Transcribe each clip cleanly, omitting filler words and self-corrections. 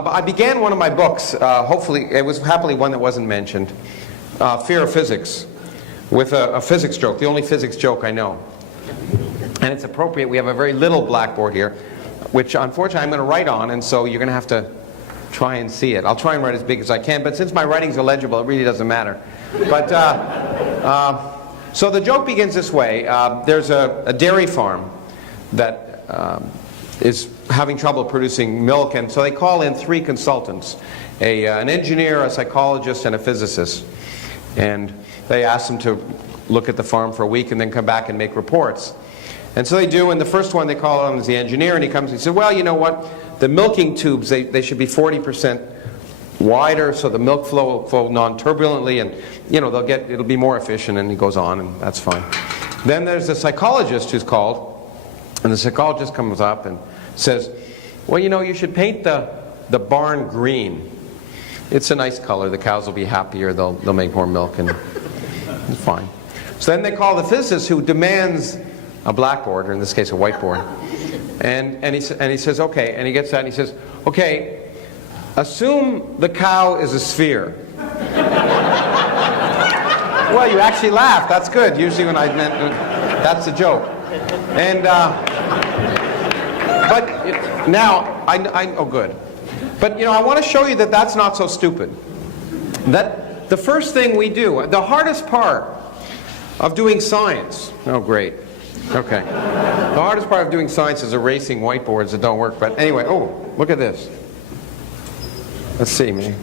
I began one of my books, hopefully, it was happily one that wasn't mentioned, Fear of Physics, with a physics joke, the only physics joke I know. And it's appropriate, we have a very little blackboard here, which unfortunately I'm going to write on, and so you're going to have to try and see it. I'll try and write as big as I can, but since my writing's illegible, it really doesn't matter. But, so the joke begins this way. There's a dairy farm that is having trouble producing milk, and so they call in 3 consultants, an engineer, a psychologist, and a physicist. And they ask them to look at the farm for a week and then come back and make reports. And so they do, and the first one they call him is the engineer, and he comes and he says, well, you know what, the milking tubes, they should be 40% wider so the milk flow will flow non-turbulently, and you know, it'll be more efficient, and he goes on, and that's fine. Then there's the psychologist who's called, and the psychologist comes up and says, well, you know, you should paint the barn green. It's a nice color, the cows will be happier, they'll make more milk, and it's fine. So then they call the physicist, who demands a blackboard, or in this case a whiteboard, and he says, okay, and he gets that and he says, okay, assume the cow is a sphere. Well, you actually laugh, that's good. Usually when I meant, that's a joke. And but now oh good. But you know, I want to show you that that's not so stupid. That the first thing we do, the hardest part of doing science, oh great, okay. The hardest part of doing science is erasing whiteboards that don't work, but anyway, oh, look at this. Let's see, man.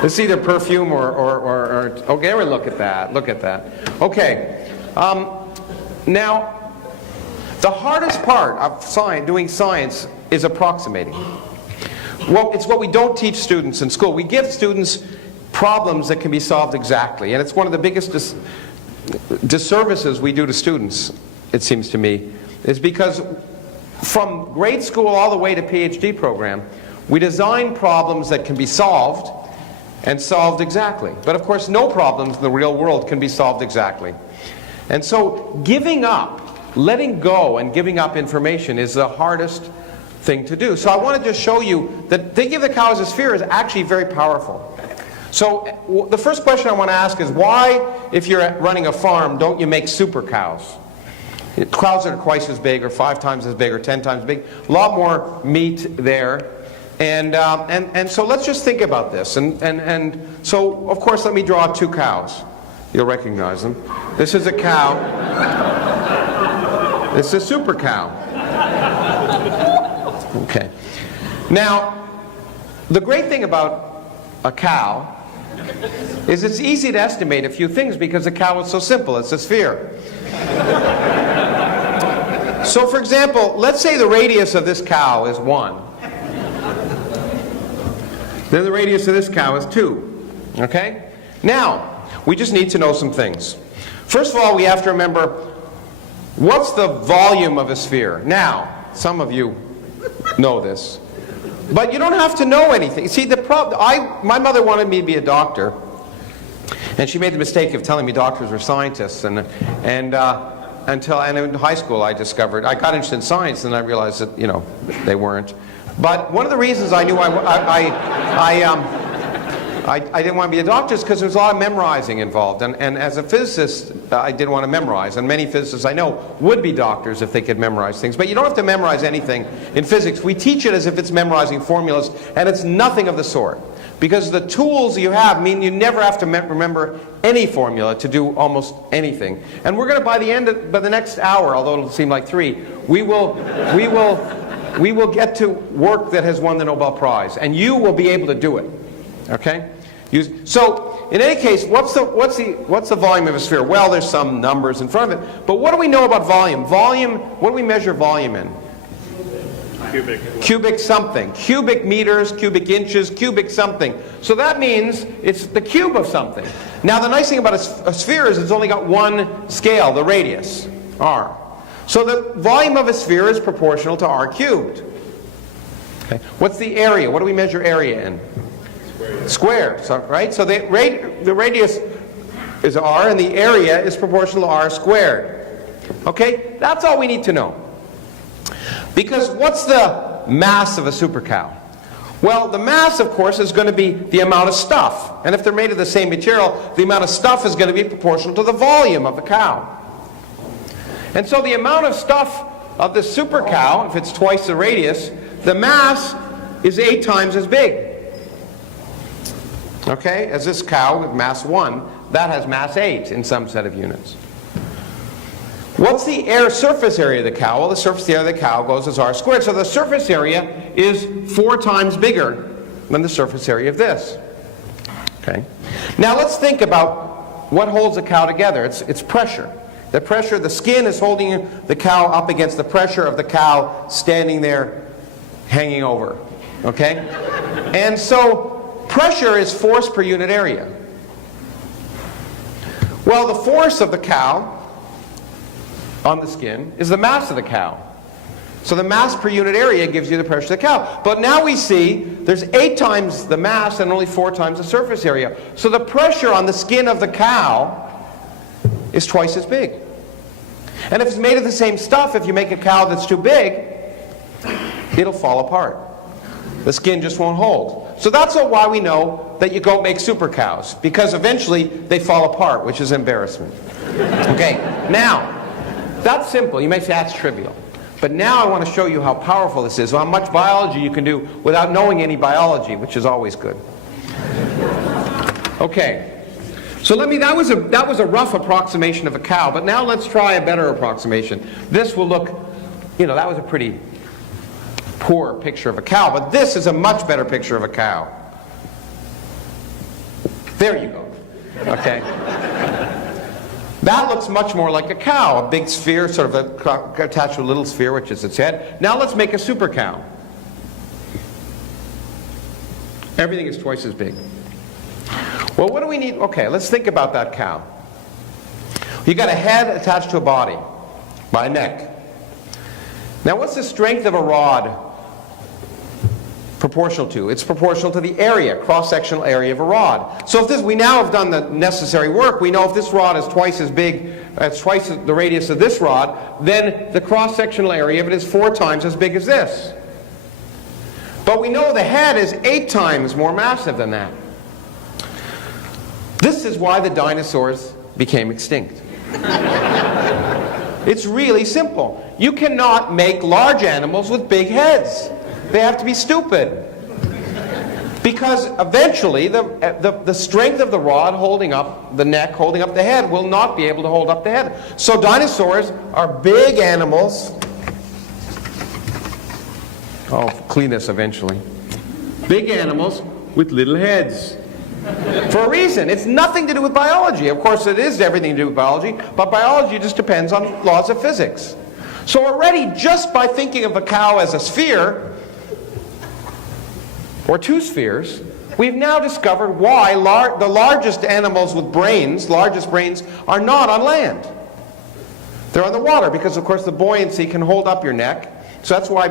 This is either perfume or okay, look at that, look at that. Okay, now, the hardest part of doing science is approximating. Well, it's what we don't teach students in school. We give students problems that can be solved exactly, and it's one of the biggest disservices we do to students, it seems to me, is because from grade school all the way to PhD program, we design problems that can be solved and solved exactly. But of course, no problems in the real world can be solved exactly. And so giving up, letting go and giving up information is the hardest thing to do. So I want to just show you that thinking of the cow as a sphere is actually very powerful. So the first question I want to ask is, why, if you're running a farm, don't you make super cows? Cows that are twice as big or 5 times as big or 10 times big, a lot more meat there. And so let's just think about this. And so, of course, let me draw 2 cows. You'll recognize them. This is a cow. This is a super cow. Okay. Now, the great thing about a cow is it's easy to estimate a few things because a cow is so simple. It's a sphere. So, for example, let's say the radius of this cow is 1. Then the radius of this cow is 2. Okay? Now, we just need to know some things. First of all, we have to remember, what's the volume of a sphere? Now, some of you know this, but you don't have to know anything. See, the problem, my mother wanted me to be a doctor, and she made the mistake of telling me doctors were scientists, and in high school I discovered, I got interested in science, and I realized that, you know, they weren't. But one of the reasons I knew I didn't want to be a doctor is because there was a lot of memorizing involved. And as a physicist, I didn't want to memorize. And many physicists I know would be doctors if they could memorize things. But you don't have to memorize anything in physics. We teach it as if it's memorizing formulas, and it's nothing of the sort. Because the tools you have mean you never have to remember any formula to do almost anything. And we're going to, by the next hour, although it'll seem like 3, we will get to work that has won the Nobel Prize, and you will be able to do it. Okay? So, in any case, what's the volume of a sphere? Well, there's some numbers in front of it, but what do we know about volume? Volume, what do we measure volume in? Cubic something. Cubic meters, cubic inches, cubic something. So that means it's the cube of something. Now, the nice thing about a sphere is it's only got one scale, the radius, r. So the volume of a sphere is proportional to r cubed. Okay. What's the area? What do we measure area in? Square. So, right? So the radius is r, and the area is proportional to r squared. Okay? That's all we need to know. Because what's the mass of a super cow? Well, the mass, of course, is going to be the amount of stuff. And if they're made of the same material, the amount of stuff is going to be proportional to the volume of the cow. And so the amount of stuff of the super cow, if it's twice the radius, the mass is 8 times as big. Okay, as this cow with mass 1, that has mass 8 in some set of units. What's the air surface area of the cow? Well, the surface area of the cow goes as r squared. So the surface area is 4 times bigger than the surface area of this. Okay. Now let's think about what holds a cow together. It's pressure. The pressure, the skin is holding the cow up against the pressure of the cow standing there hanging over. Okay? And so pressure is force per unit area. Well, the force of the cow on the skin is the mass of the cow. So the mass per unit area gives you the pressure of the cow. But now we see there's 8 times the mass and only 4 times the surface area. So the pressure on the skin of the cow is twice as big. And if it's made of the same stuff, if you make a cow that's too big, it'll fall apart. The skin just won't hold. So that's why we know that you don't make super cows, because eventually they fall apart, which is embarrassment. Okay, now, that's simple. You may say that's trivial. But now I want to show you how powerful this is, how much biology you can do without knowing any biology, which is always good. Okay. So that was a rough approximation of a cow, but now let's try a better approximation. This will look, that was a pretty poor picture of a cow, but this is a much better picture of a cow. There you go. Okay. That looks much more like a cow, a big sphere, sort of attached to a little sphere, which is its head. Now let's make a super cow. Everything is twice as big. Well, what do we need? Okay, let's think about that cow. You got a head attached to a body by a neck. Now, what's the strength of a rod proportional to? It's proportional to the area, cross-sectional area of a rod. So if we now have done the necessary work, we know if this rod is twice as big, twice the radius of this rod, then the cross-sectional area of it is 4 times as big as this. But we know the head is 8 times more massive than that. This is why the dinosaurs became extinct. It's really simple. You cannot make large animals with big heads. They have to be stupid. Because eventually the strength of the rod holding up the neck, holding up the head, will not be able to hold up the head. So dinosaurs are big animals. I'll clean this eventually. Big animals with little heads. For a reason. It's nothing to do with biology. Of course, it is everything to do with biology, but biology just depends on laws of physics. So already, just by thinking of a cow as a sphere, or 2 spheres, we've now discovered why the largest animals with brains, largest brains, are not on land. They're on the water, because of course the buoyancy can hold up your neck. So that's why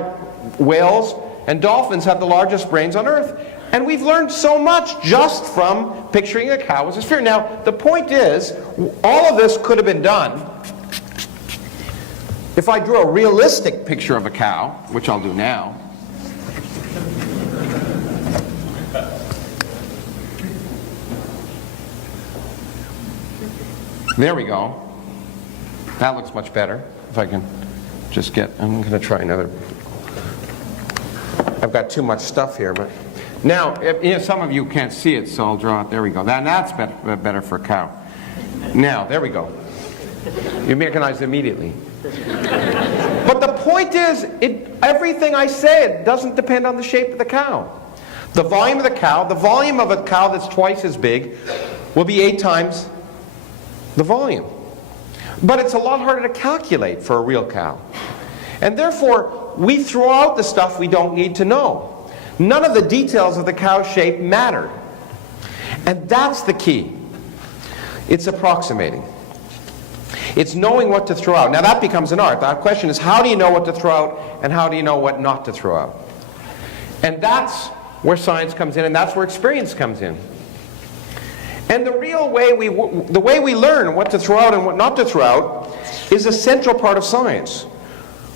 whales and dolphins have the largest brains on Earth. And we've learned so much just from picturing a cow as a sphere. Now, the point is, all of this could have been done if I drew a realistic picture of a cow, which I'll do now. There we go. That looks much better. If I can just I'm going to try another. I've got too much stuff here, but. Now, some of you can't see it, so I'll draw it. There we go. That's better for a cow. Now, there we go. You recognize it immediately. But the point is, everything I said doesn't depend on the shape of the cow. The volume of the volume of a cow that's twice as big will be 8 times the volume. But it's a lot harder to calculate for a real cow. And therefore, we throw out the stuff we don't need to know. None of the details of the cow's shape mattered. And that's the key. It's approximating. It's knowing what to throw out. Now that becomes an art. The question is, how do you know what to throw out and how do you know what not to throw out? And that's where science comes in, and that's where experience comes in. And the way we learn what to throw out and what not to throw out is a central part of science.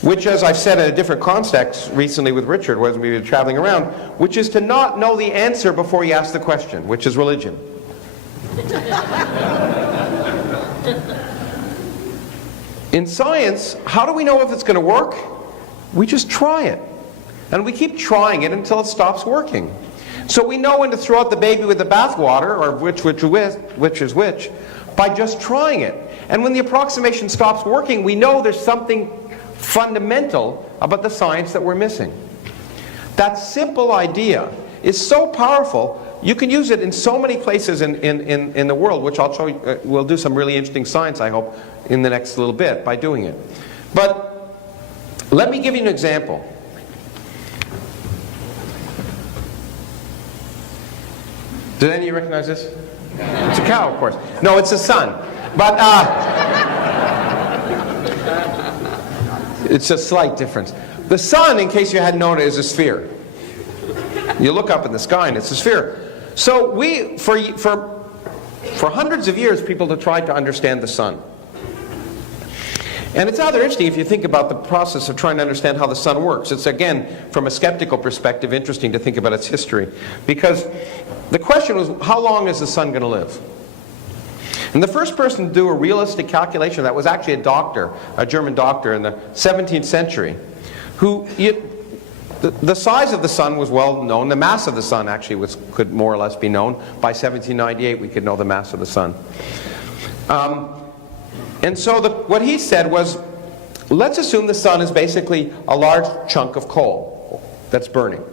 which, as I've said in a different context recently with Richard, when we were traveling around, which is to not know the answer before you ask the question, which is religion. In science, how do we know if it's going to work? We just try it. And we keep trying it until it stops working. So we know when to throw out the baby with the bathwater, or which is which, by just trying it. And when the approximation stops working, we know there's something fundamental about the science that we're missing. That simple idea is so powerful. You can use it in so many places in the world, which I'll show you. We'll do some really interesting science, I hope, in the next little bit by doing it. But let me give you an example. Did any of you recognize this? It's a cow, of course. No, it's the sun. But it's a slight difference. The sun, in case you hadn't known it, is a sphere. You look up in the sky and it's a sphere. So we, for hundreds of years, people have tried to understand the sun. And it's rather interesting if you think about the process of trying to understand how the sun works. It's, again, from a skeptical perspective, interesting to think about its history. Because the question was, how long is the sun going to live? And the first person to do a realistic calculation of that was actually a doctor, a German doctor in the 17th century, who... The size of the sun was well known. The mass of the sun actually could more or less be known. By 1798 we could know the mass of the sun. And so what he said was, let's assume the sun is basically a large chunk of coal that's burning.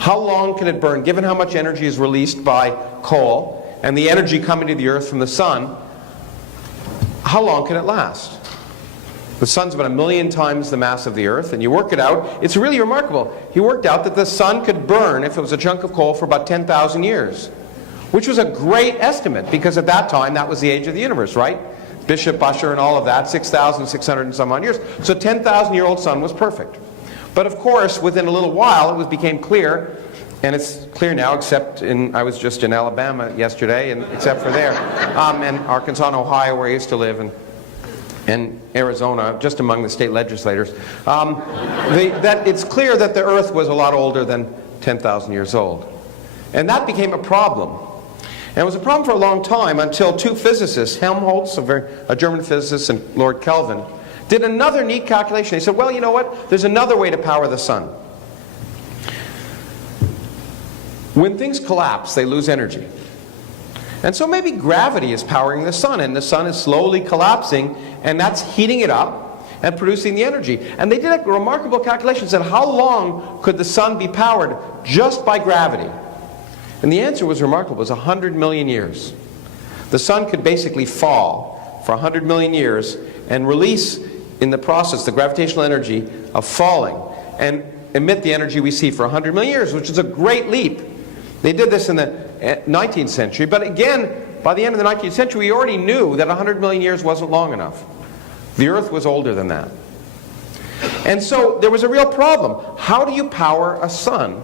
How long can it burn? Given how much energy is released by coal and the energy coming to the earth from the sun, how long can it last? The sun's about 1,000,000 times the mass of the earth, and you work it out. It's really remarkable. He worked out that the sun could burn, if it was a chunk of coal, for about 10,000 years, which was a great estimate, because at that time, that was the age of the universe, right? Bishop Ussher and all of that, 6,600 and some odd years. So 10,000-year-old sun was perfect. But of course, within a little while, it became clear, and it's clear now, except I was just in Alabama yesterday, and except for there, and Arkansas and Ohio, where I used to live, and Arizona, just among the state legislators, that it's clear that the Earth was a lot older than 10,000 years old. And that became a problem. And it was a problem for a long time until two physicists, Helmholtz, a German physicist, and Lord Kelvin, did another neat calculation. They said, well, you know what? There's another way to power the sun. When things collapse, they lose energy. And so maybe gravity is powering the sun, and the sun is slowly collapsing, and that's heating it up and producing the energy. And they did a remarkable calculation, said how long could the sun be powered just by gravity? And the answer was remarkable. It was 100 million years. The sun could basically fall for 100 million years and release in the process the gravitational energy of falling and emit the energy we see for 100 million years, which is a great leap. They did this in the 19th century, but again, by the end of the 19th century, we already knew that 100 million years wasn't long enough. The Earth was older than that. And so there was a real problem. How do you power a sun?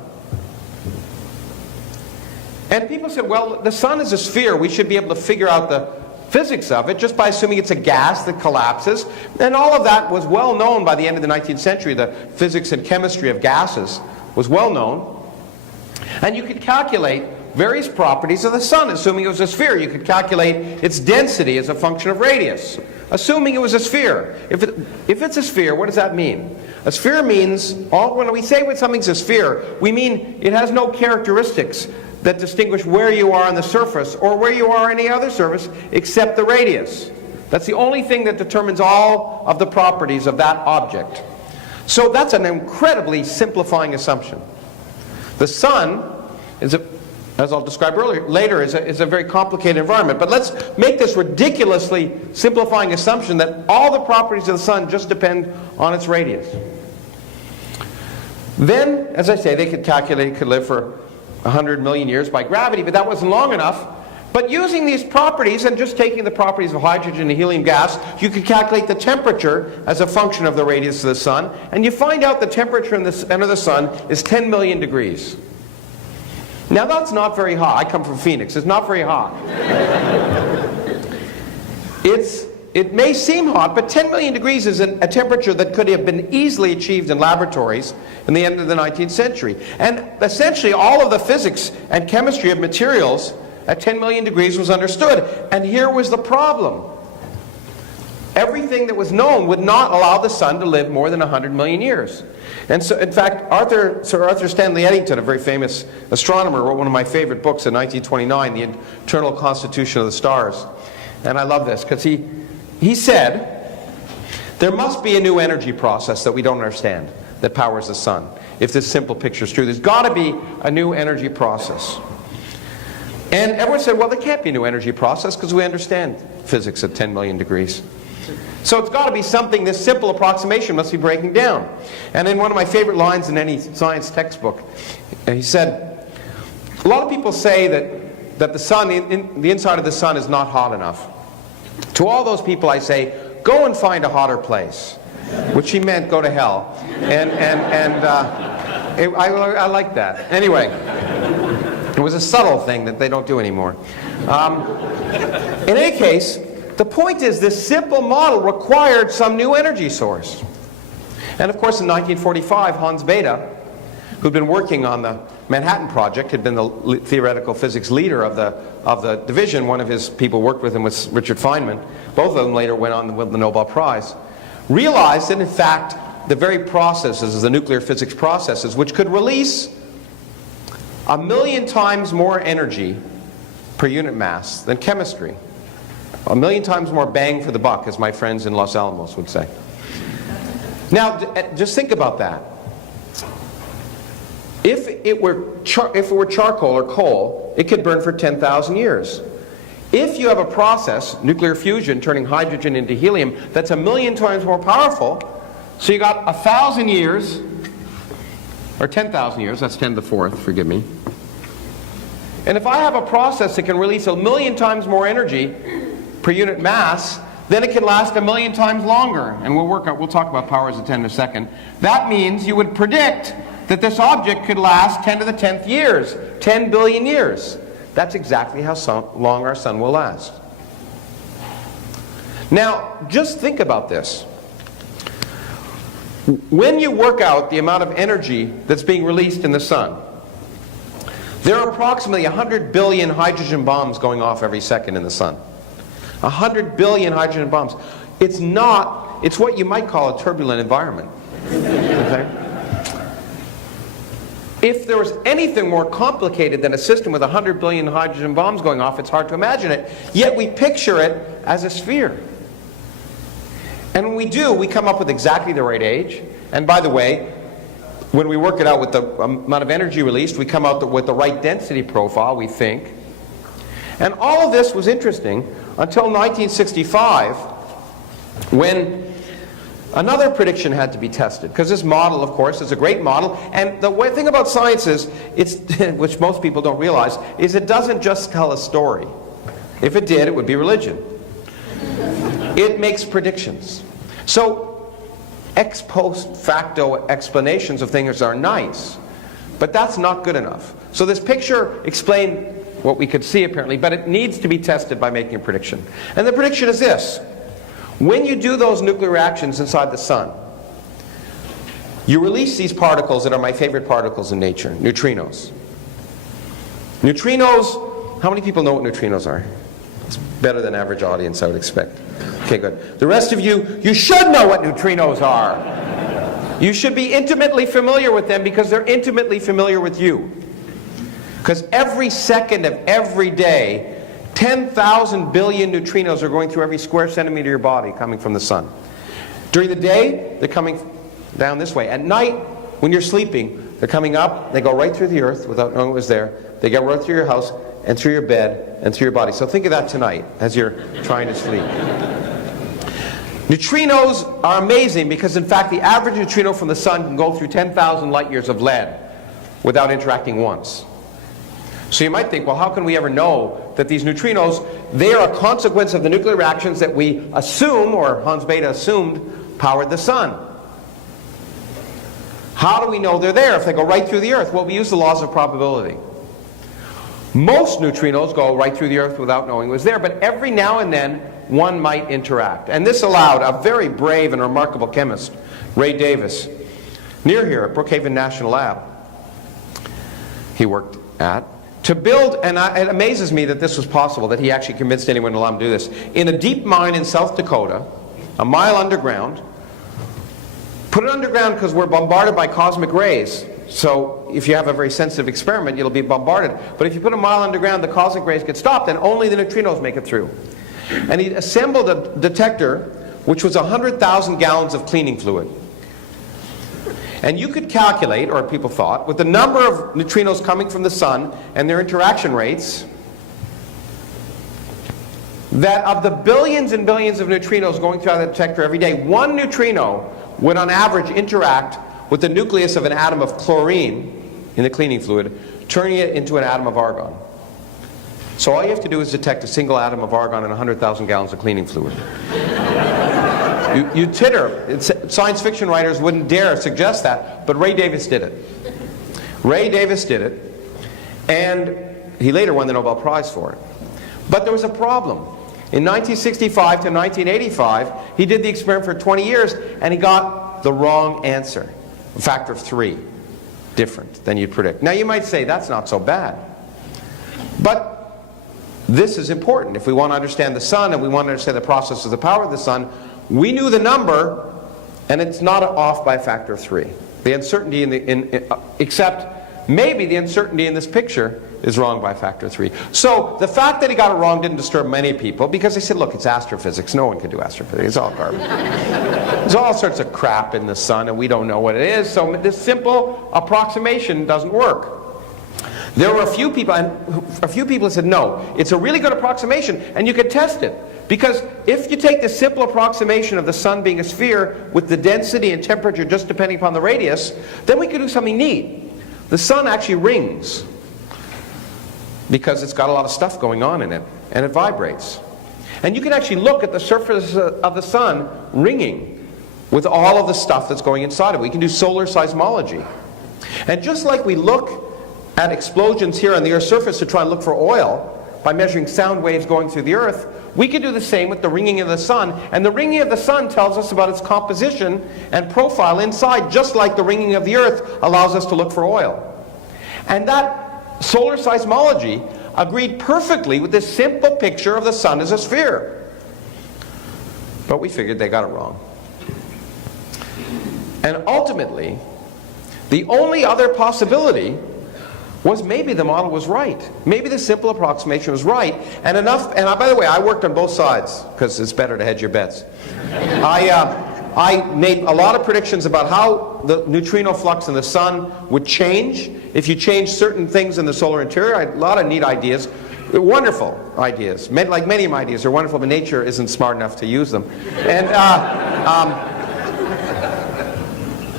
And people said, well, the sun is a sphere. We should be able to figure out the physics of it just by assuming it's a gas that collapses. And all of that was well known by the end of the 19th century. The physics and chemistry of gases was well known. And you could calculate various properties of the sun, assuming it was a sphere. You could calculate its density as a function of radius, assuming it was a sphere. If it's a sphere, what does that mean? A sphere means, when we say when something's a sphere, we mean it has no characteristics that distinguish where you are on the surface or where you are on any other surface except the radius. That's the only thing that determines all of the properties of that object. So that's an incredibly simplifying assumption. The sun is as I'll describe later, is a very complicated environment. But let's make this ridiculously simplifying assumption that all the properties of the sun just depend on its radius. Then, as I say, they could calculate it could live for 100 million years by gravity, but that wasn't long enough. But using these properties and just taking the properties of hydrogen and helium gas, you could calculate the temperature as a function of the radius of the sun, and you find out the temperature in the center of the sun is 10 million degrees. Now that's not very hot. I come from Phoenix. It's not very hot. It's it may seem hot, but 10 million degrees is a temperature that could have been easily achieved in laboratories in the end of the 19th century. And essentially all of the physics and chemistry of materials at 10 million degrees was understood. And here was the problem. Everything that was known would not allow the sun to live more than 100 million years. And so, in fact, Sir Arthur Stanley Eddington, a very famous astronomer, wrote one of my favorite books in 1929, The Internal Constitution of the Stars. And I love this, because he said, there must be a new energy process that we don't understand that powers the sun. If this simple picture is true, there's got to be a new energy process. And everyone said, well, there can't be a new energy process because we understand physics at 10 million degrees. So it's got to be something, this simple approximation must be breaking down. And in one of my favorite lines in any science textbook, he said, a lot of people say that the sun, the inside of the sun is not hot enough. To all those people I say, go and find a hotter place. Which he meant go to hell. I like that. Anyway, it was a subtle thing that they don't do anymore. In any case, the point is this simple model required some new energy source. And of course in 1945, Hans Bethe, who'd been working on the Manhattan Project, had been the theoretical physics leader of the division. One of his people worked with him was Richard Feynman. Both of them later went on to win the Nobel Prize. Realized that in fact the very processes, the nuclear physics processes, which could release 1 million times more energy per unit mass than chemistry. 1 million times more bang for the buck, as my friends in Los Alamos would say. Now, just think about that. If it were charcoal or coal, it could burn for 10,000 years. If you have a process, nuclear fusion, turning hydrogen into helium, that's 1 million times more powerful, so you got 1,000 years, or 10,000 years, that's 10 to the 4th, forgive me. And if I have a process that can release 1 million times more energy per unit mass, then it can last 1 million times longer. And we'll talk about powers of 10 in a second. That means you would predict that this object could last 10 to the 10th years, 10 billion years. That's exactly how long our sun will last. Now, just think about this. When you work out the amount of energy that's being released in the sun, there are approximately 100 billion hydrogen bombs going off every second in the sun. 100 billion hydrogen bombs. It's what you might call a turbulent environment. Okay? If there was anything more complicated than a system with 100 billion hydrogen bombs going off, it's hard to imagine it. Yet we picture it as a sphere. And when we do, we come up with exactly the right age. And by the way, when we work it out with the amount of energy released, we come out with the right density profile, we think. And all of this was interesting until 1965, when another prediction had to be tested. Because this model, of course, is a great model. And the thing about science is, which most people don't realize, is it doesn't just tell a story. If it did, it would be religion. It makes predictions. So ex post facto explanations of things are nice, but that's not good enough. So this picture explained what we could see apparently, but it needs to be tested by making a prediction. And the prediction is this. When you do those nuclear reactions inside the sun, you release these particles that are my favorite particles in nature, neutrinos. Neutrinos, how many people know what neutrinos are? It's better than average audience, I would expect. Okay, good. The rest of you should know what neutrinos are. You should be intimately familiar with them because they're intimately familiar with you. Because every second of every day, 10,000 billion neutrinos are going through every square centimeter of your body coming from the sun. During the day, they're coming down this way. At night, when you're sleeping, they're coming up, they go right through the earth without knowing it was there. They get right through your house and through your bed and through your body. So think of that tonight as you're trying to sleep. Neutrinos are amazing because, in fact, the average neutrino from the sun can go through 10,000 light years of lead without interacting once. So you might think, well, how can we ever know that these neutrinos, they are a consequence of the nuclear reactions that we assume, or Hans Bethe assumed, powered the sun? How do we know they're there if they go right through the earth? Well, we use the laws of probability. Most neutrinos go right through the earth without knowing it was there, but every now and then one might interact. And this allowed a very brave and remarkable chemist, Ray Davis, near here at Brookhaven National Lab, he worked at, to build, and it amazes me that this was possible, that he actually convinced anyone to allow him to do this, in a deep mine in South Dakota, a mile underground. Put it underground because we're bombarded by cosmic rays. So if you have a very sensitive experiment, you'll be bombarded. But if you put a mile underground, the cosmic rays get stopped, and only the neutrinos make it through. And he assembled a detector which was 100,000 gallons of cleaning fluid. And you could calculate, or people thought, with the number of neutrinos coming from the sun and their interaction rates, that of the billions and billions of neutrinos going through the detector every day, one neutrino would on average interact with the nucleus of an atom of chlorine in the cleaning fluid, turning it into an atom of argon. So all you have to do is detect a single atom of argon in 100,000 gallons of cleaning fluid. You titter. Science fiction writers wouldn't dare suggest that, but Ray Davis did it. Ray Davis did it, and he later won the Nobel Prize for it. But there was a problem. In 1965 to 1985, he did the experiment for 20 years, and he got the wrong answer. A factor of 3 different than you'd predict. Now you might say, that's not so bad. But this is important. If we want to understand the sun and we want to understand the process of the power of the sun, we knew the number, and it's not off by a factor of 3. The uncertainty except maybe the uncertainty in this picture is wrong by a factor of 3. So the fact that he got it wrong didn't disturb many people, because they said, look, it's astrophysics. No one can do astrophysics. It's all garbage. There's all sorts of crap in the sun, and we don't know what it is. So this simple approximation doesn't work. There were a few people who said, no, it's a really good approximation, and you could test it. Because if you take the simple approximation of the sun being a sphere with the density and temperature just depending upon the radius, then we could do something neat. The sun actually rings because it's got a lot of stuff going on in it, and it vibrates. And you can actually look at the surface of the sun ringing with all of the stuff that's going inside of it. We can do solar seismology. And just like we look at explosions here on the Earth's surface to try and look for oil by measuring sound waves going through the Earth, we can do the same with the ringing of the sun. And the ringing of the sun tells us about its composition and profile inside, just like the ringing of the Earth allows us to look for oil. And that solar seismology agreed perfectly with this simple picture of the sun as a sphere. But we figured they got it wrong. And ultimately, the only other possibility was maybe the model was right. Maybe the simple approximation was right. And enough, and by the way, I worked on both sides, because it's better to hedge your bets. I made a lot of predictions about how the neutrino flux in the sun would change if you change certain things in the solar interior. I had a lot of neat ideas. Wonderful ideas. Like many of my ideas are wonderful, but nature isn't smart enough to use them.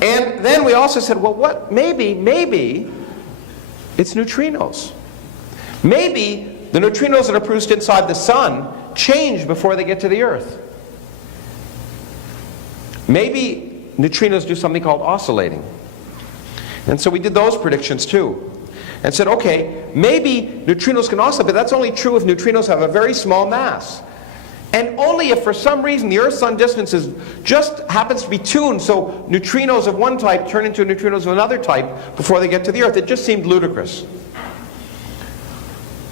And then we also said, well, what? Maybe it's neutrinos. Maybe the neutrinos that are produced inside the sun change before they get to the Earth. Maybe neutrinos do something called oscillating. And so we did those predictions too. And said, okay, maybe neutrinos can oscillate, but that's only true if neutrinos have a very small mass. And only if for some reason the Earth-Sun distance just happens to be tuned so neutrinos of one type turn into neutrinos of another type before they get to the Earth. It just seemed ludicrous.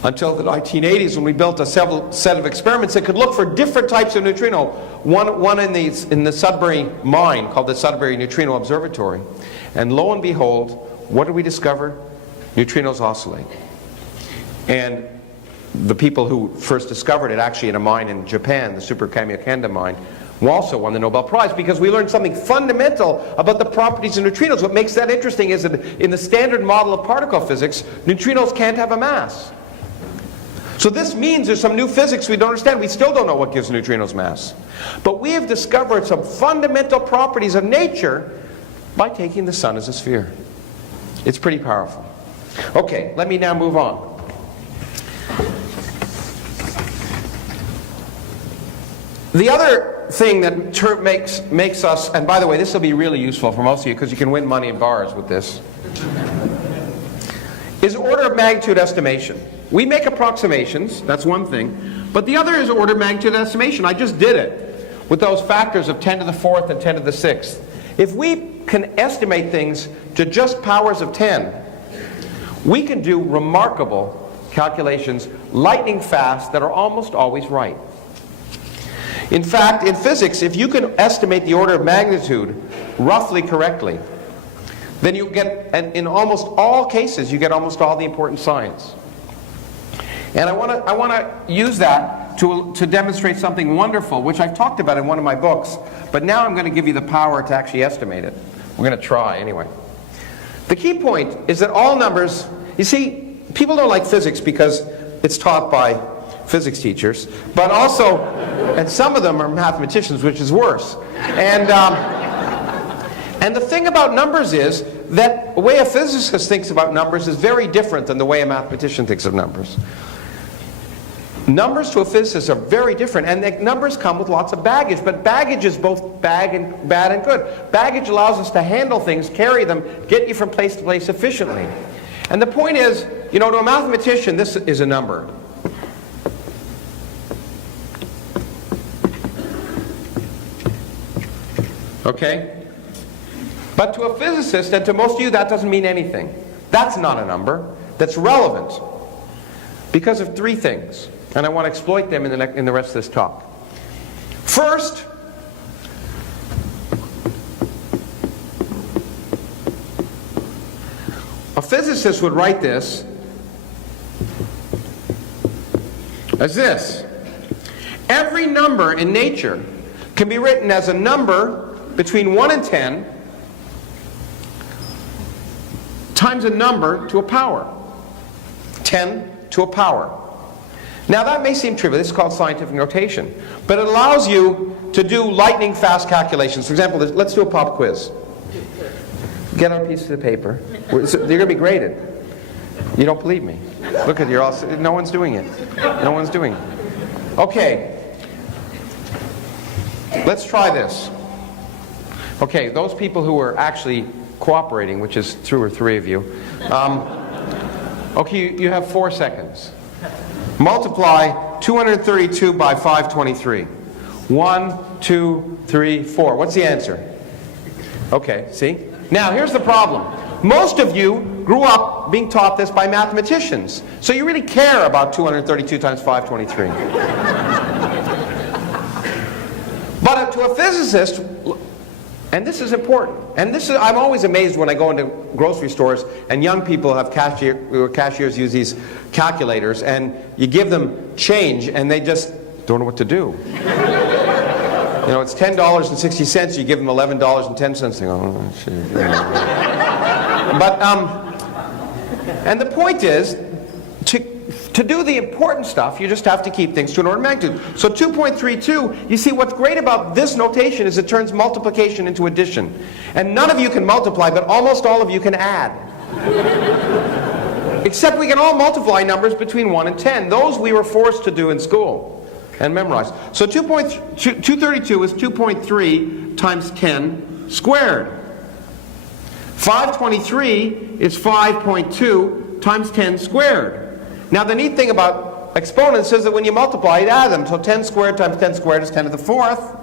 Until the 1980s, when we built a set of experiments that could look for different types of neutrino. One in the Sudbury mine called the Sudbury Neutrino Observatory. And lo and behold, what did we discover? Neutrinos oscillate. And the people who first discovered it actually in a mine in Japan, the Super Kamiokanda mine, also won the Nobel Prize because we learned something fundamental about the properties of neutrinos. What makes that interesting is that in the standard model of particle physics, neutrinos can't have a mass. So this means there's some new physics we don't understand. We still don't know what gives neutrinos mass. But we have discovered some fundamental properties of nature by taking the sun as a sphere. It's pretty powerful. Okay, let me now move on. The other thing that makes us, and by the way, this will be really useful for most of you because you can win money in bars with this, is order of magnitude estimation. We make approximations, that's one thing, But the other is order of magnitude estimation. I just did it with those factors of 10 to the 4th and 10 to the 6th. If we can estimate things to just powers of 10, we can do remarkable calculations lightning fast that are almost always right. In fact, in physics, if you can estimate the order of magnitude roughly correctly, then you get, and in almost all cases, you get almost all the important science. And I want to use that to demonstrate something wonderful, which I've talked about in one of my books, but now I'm going to give you the power to actually estimate it. We're going to try anyway. The key point is that all numbers, you see, people don't like physics because it's taught by physics teachers, but also, and some of them are mathematicians, which is worse. And the thing about numbers is that the way a physicist thinks about numbers is very different than the way a mathematician thinks of numbers. Numbers to a physicist are very different, and the numbers come with lots of baggage, but baggage is both bad and good. Baggage allows us to handle things, carry them, get you from place to place efficiently. And the point is, you know, to a mathematician, this is a number. Okay? But to a physicist, and to most of you, that doesn't mean anything. That's not a number. That's relevant because of three things. And I want to exploit them in the rest of this talk. First, a physicist would write this as this. Every number in nature can be written as a number between 1 and 10 times a number to a power. 10 to a power. Now that may seem trivial. This is called scientific notation. But it allows you to do lightning fast calculations. For example, let's do a pop quiz. Get out a piece of paper. You're going to be graded. You don't believe me. Look at you. No one's doing it. No one's doing it. Okay. Let's try this. Okay, those people who are actually cooperating, which is 2 or 3 of you. Okay, you have 4 seconds. Multiply 232 by 523. 1, 2, 3, 4. What's the answer? Okay, see? Now, here's the problem. Most of you grew up being taught this by mathematicians. So you really care about 232 times 523. But to a physicist, and this is important, and this is, I'm always amazed when I go into grocery stores and young people have cashiers use these calculators, and you give them change and they just don't know what to do. You know, it's $10.60, you give them $11.10. They go, oh, shit. But, and the point is, to do the important stuff, you just have to keep things to an order of magnitude. So 2.32, you see what's great about this notation is it turns multiplication into addition. And none of you can multiply, but almost all of you can add. Except we can all multiply numbers between 1 and 10. Those we were forced to do in school and memorize. So 232 is 2.3 times 10 squared. 523 is 5.2 times 10 squared. Now the neat thing about exponents is that when you multiply, you add them. So 10 squared times 10 squared is 10 to the 4th.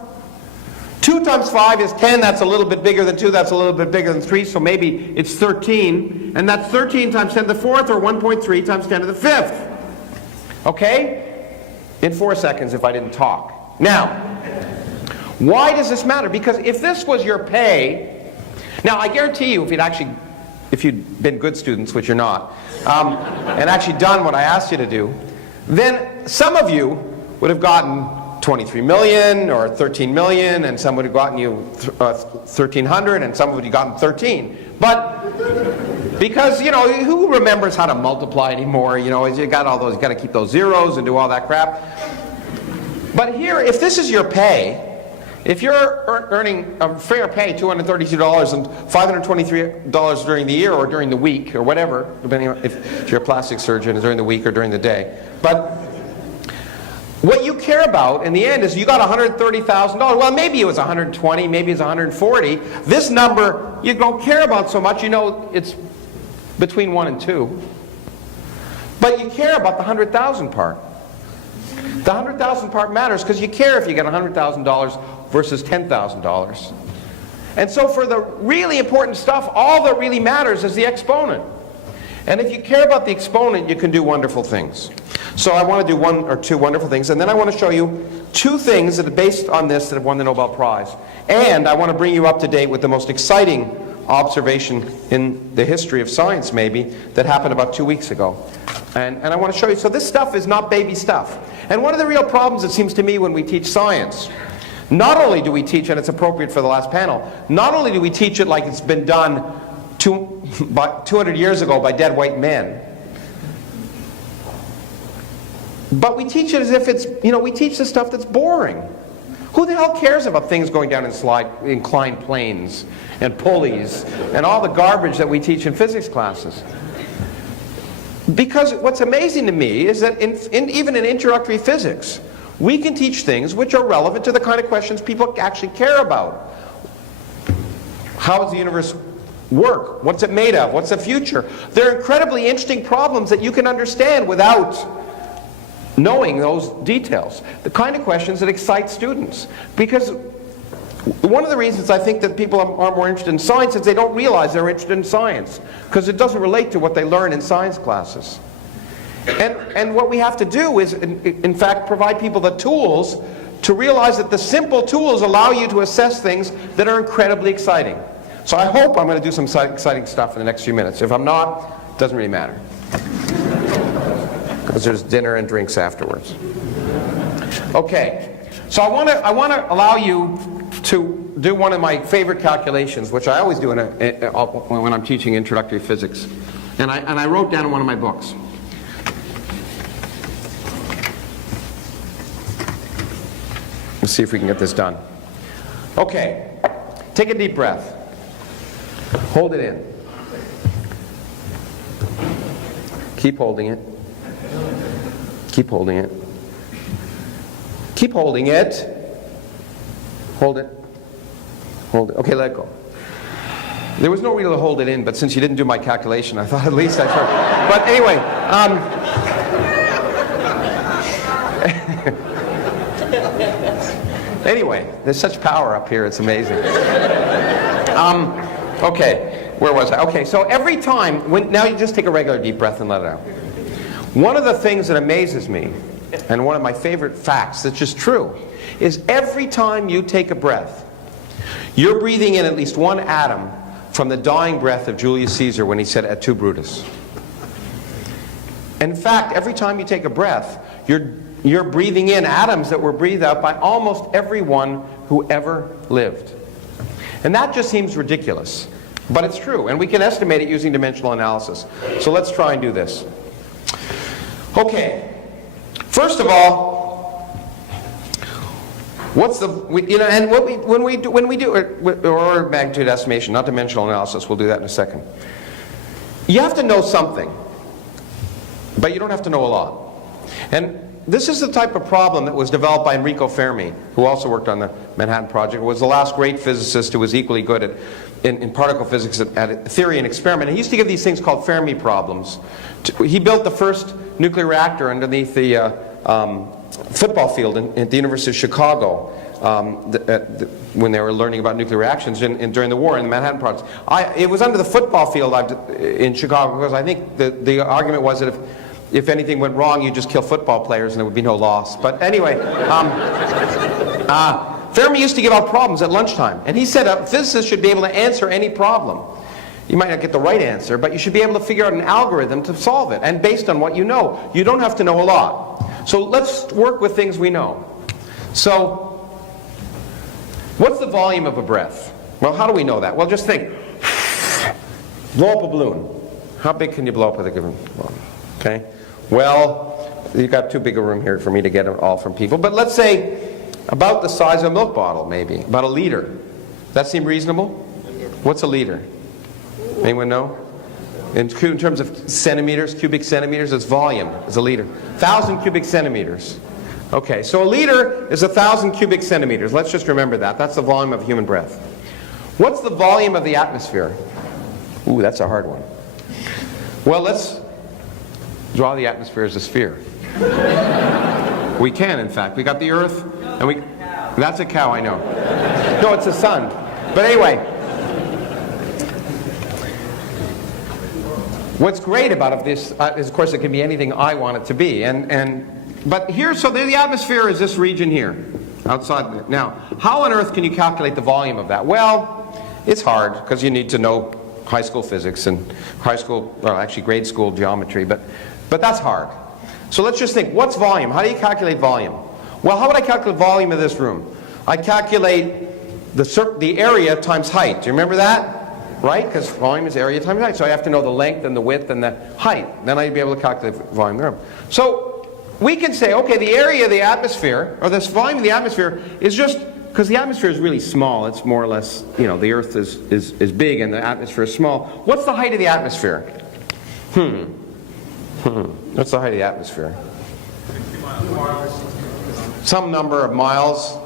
2 times 5 is 10. That's a little bit bigger than 2. That's a little bit bigger than 3. So maybe it's 13. And that's 13 times 10 to the 4th, or 1.3 times 10 to the 5th. Okay? In 4 seconds if I didn't talk. Now, why does this matter? Because if this was your pay, now I guarantee you if you'd been good students, which you're not, and actually done what I asked you to do, then some of you would have gotten 23 million or 13 million, and some would have gotten you 1,300, and some would have gotten 13. But because, you know, who remembers how to multiply anymore? You know, you got all those, you got to keep those zeros and do all that crap. But here, if this is your pay, if you're earning a fair pay, $232 and $523 during the year or during the week or whatever, depending on if you're a plastic surgeon, during the week or during the day. But what you care about in the end is you got $130,000. Well, maybe it was 120, maybe it's 140. This number you don't care about so much. You know it's between 1 and 2. But you care about the 100,000 part. The 100,000 part matters because you care if you get $100,000 versus $10,000. And so for the really important stuff, all that really matters is the exponent. And if you care about the exponent, you can do wonderful things. So I want to do one or two wonderful things, and then I want to show you two things that are based on this that have won the Nobel Prize. And I want to bring you up to date with the most exciting observation in the history of science, maybe, that happened about 2 weeks ago. And I want to show you, so this stuff is not baby stuff. And one of the real problems, it seems to me, when we teach science, not only do we teach, and it's appropriate for the last panel, not only do we teach it like it's been done 200 years ago by dead white men, but we teach it as if it's, we teach the stuff that's boring. Who the hell cares about things going down in inclined planes and pulleys and all the garbage that we teach in physics classes? Because what's amazing to me is that even in introductory physics, we can teach things which are relevant to the kind of questions people actually care about. How does the universe work? What's it made of? What's the future? They're incredibly interesting problems that you can understand without knowing those details. The kind of questions that excite students. Because one of the reasons I think that people aren't more interested in science is they don't realize they're interested in science, because it doesn't relate to what they learn in science classes. And what we have to do is, in fact, provide people the tools to realize that the simple tools allow you to assess things that are incredibly exciting. So I hope I'm going to do some exciting stuff in the next few minutes. If I'm not, it doesn't really matter, because there's dinner and drinks afterwards. Okay, so I want to allow you to do one of my favorite calculations, which I always do when I'm teaching introductory physics. And I wrote down in one of my books. Let's see if we can get this done. Okay, take a deep breath. Hold it in. Keep holding it. Keep holding it. Keep holding it. Hold it. Hold it. Okay, let go. There was no reason to hold it in, but since you didn't do my calculation, I thought at least I should. But anyway, anyway, there's such power up here, it's amazing. Okay, where was I? Okay, so every time, now you just take a regular deep breath and let it out. One of the things that amazes me, and one of my favorite facts that's just true, is every time you take a breath, you're breathing in at least one atom from the dying breath of Julius Caesar when he said, "Et tu, Brutus." In fact, every time you take a breath, you're breathing in atoms that were breathed out by almost everyone who ever lived. And that just seems ridiculous, but it's true, and we can estimate it using dimensional analysis. So let's try and do this. Okay, first of all, what's the when we do or magnitude estimation, not dimensional analysis, we'll do that in a second. You have to know something, but you don't have to know a lot. And this is the type of problem that was developed by Enrico Fermi, who also worked on the Manhattan Project, was the last great physicist who was equally good in particle physics at theory and experiment. And he used to give these things called Fermi problems. He built the first nuclear reactor underneath the football field at the University of Chicago when they were learning about nuclear reactions during the war in the Manhattan Project. It was under the football field in Chicago because I think the argument was that if anything went wrong, you'd just kill football players and there would be no loss. But anyway, Fermi used to give out problems at lunchtime. And he said a physicist should be able to answer any problem. You might not get the right answer, but you should be able to figure out an algorithm to solve it. And based on what you know. You don't have to know a lot. So let's work with things we know. So, what's the volume of a breath? Well, how do we know that? Well, just think. Blow up a balloon. How big can you blow up with a given balloon? Okay. Well, you've got too big a room here for me to get it all from people. But let's say about the size of a milk bottle, maybe. About a liter. Does that seem reasonable? What's a liter? Anyone know? In terms of centimeters, cubic centimeters, its volume is a liter. 1,000 cubic centimeters. Okay, so a liter is 1,000 cubic centimeters. Let's just remember that. That's the volume of human breath. What's the volume of the atmosphere? Ooh, that's a hard one. Well, let's draw the atmosphere as a sphere. We can, in fact. We got the Earth, and we... That's a cow, I know. No, it's the sun. But anyway, what's great about this is, of course, it can be anything I want it to be. But here, so the atmosphere is this region here, outside. Now, how on earth can you calculate the volume of that? Well, it's hard, because you need to know high school physics and actually grade school geometry, but that's hard. So let's just think, what's volume? How do you calculate volume? Well, how would I calculate volume of this room? I calculate the area times height. Do you remember that? Right? Because volume is area times height. So I have to know the length and the width and the height. Then I'd be able to calculate volume of the room. So we can say, okay, the area of the atmosphere, or this volume of the atmosphere, is just, because the atmosphere is really small. It's more or less, you know, the Earth is big and the atmosphere is small. What's the height of the atmosphere? What's the height of the atmosphere? 60 miles. Some number of miles.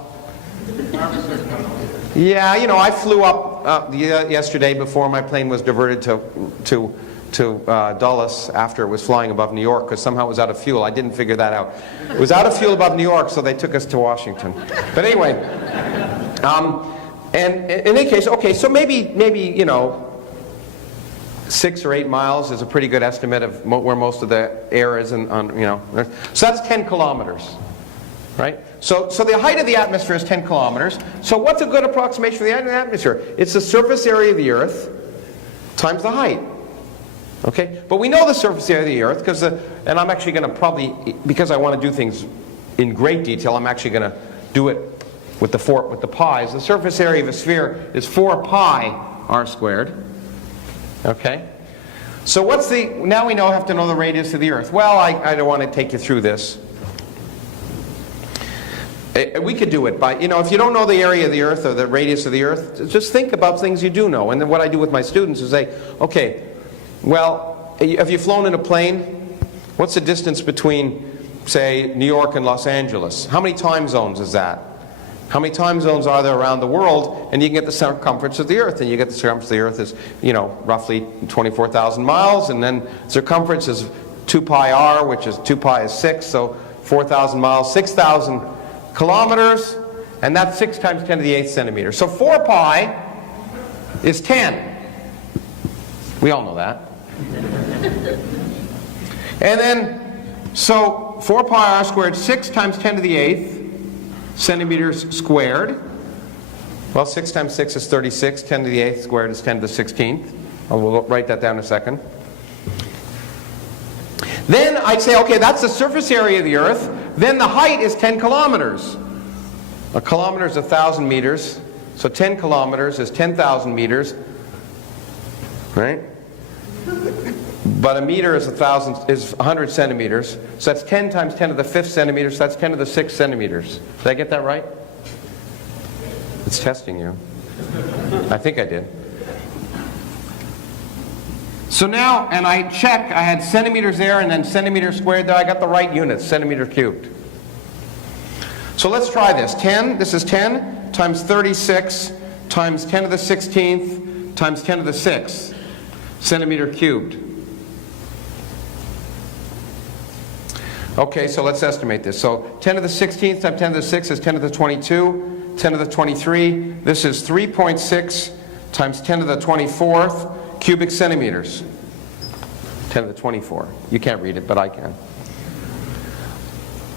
Yeah, you know, I flew up yesterday before my plane was diverted to Dulles after it was flying above New York, because somehow it was out of fuel. I didn't figure that out. It was out of fuel above New York, so they took us to Washington. But anyway, and in any case, okay, so maybe you know, 6 or 8 miles is a pretty good estimate of where most of the air is, you know. So that's 10 kilometers, right? So the height of the atmosphere is 10 kilometers. So what's a good approximation for the height of the atmosphere? It's the surface area of the Earth times the height. Okay? But we know the surface area of the Earth, because and I'm actually going to probably, because I want to do things in great detail, I'm actually going to do it with the pi's. The surface area of a sphere is 4 pi r squared. Okay? So now we have to know the radius of the Earth. Well, I don't want to take you through this. We could do it by, you know, if you don't know the area of the Earth or the radius of the Earth, just think about things you do know. And then what I do with my students is say, okay, well, have you flown in a plane? What's the distance between, say, New York and Los Angeles? How many time zones is that? How many time zones are there around the world? And you can get the circumference of the Earth. And you get the circumference of the Earth is, you know, roughly 24,000 miles. And then circumference is 2 pi r, which is 2 pi is 6. So 4,000 miles, 6,000 kilometers. And that's 6 times 10 to the 8th centimeter. So 4 pi is 10. We all know that. And then, so 4 pi r squared, 6 times 10 to the 8th centimeters squared. Well, 6 times 6 is 36. 10 to the 8th squared is 10 to the 16th. We'll write that down in a second. Then I'd say, okay, that's the surface area of the Earth. Then the height is 10 kilometers. A kilometer is 1,000 meters. So 10 kilometers is 10,000 meters. Right? But a meter is 100 centimeters. So that's 10 times 10 to the 5th centimeters. So that's 10 to the 6th centimeters. Did I get that right? It's testing you. I think I did. So now, and I check, I had centimeters there and then centimeters squared there. I got the right units, centimeter cubed. So let's try this. This is 10 times 36 times 10 to the 16th times 10 to the 6th centimeter cubed. Okay, so let's estimate this. So 10 to the 16th times 10 to the 6th is 10 to the 22, 10 to the 23. This is 3.6 times 10 to the 24th cubic centimeters. 10 to the 24. You can't read it, but I can.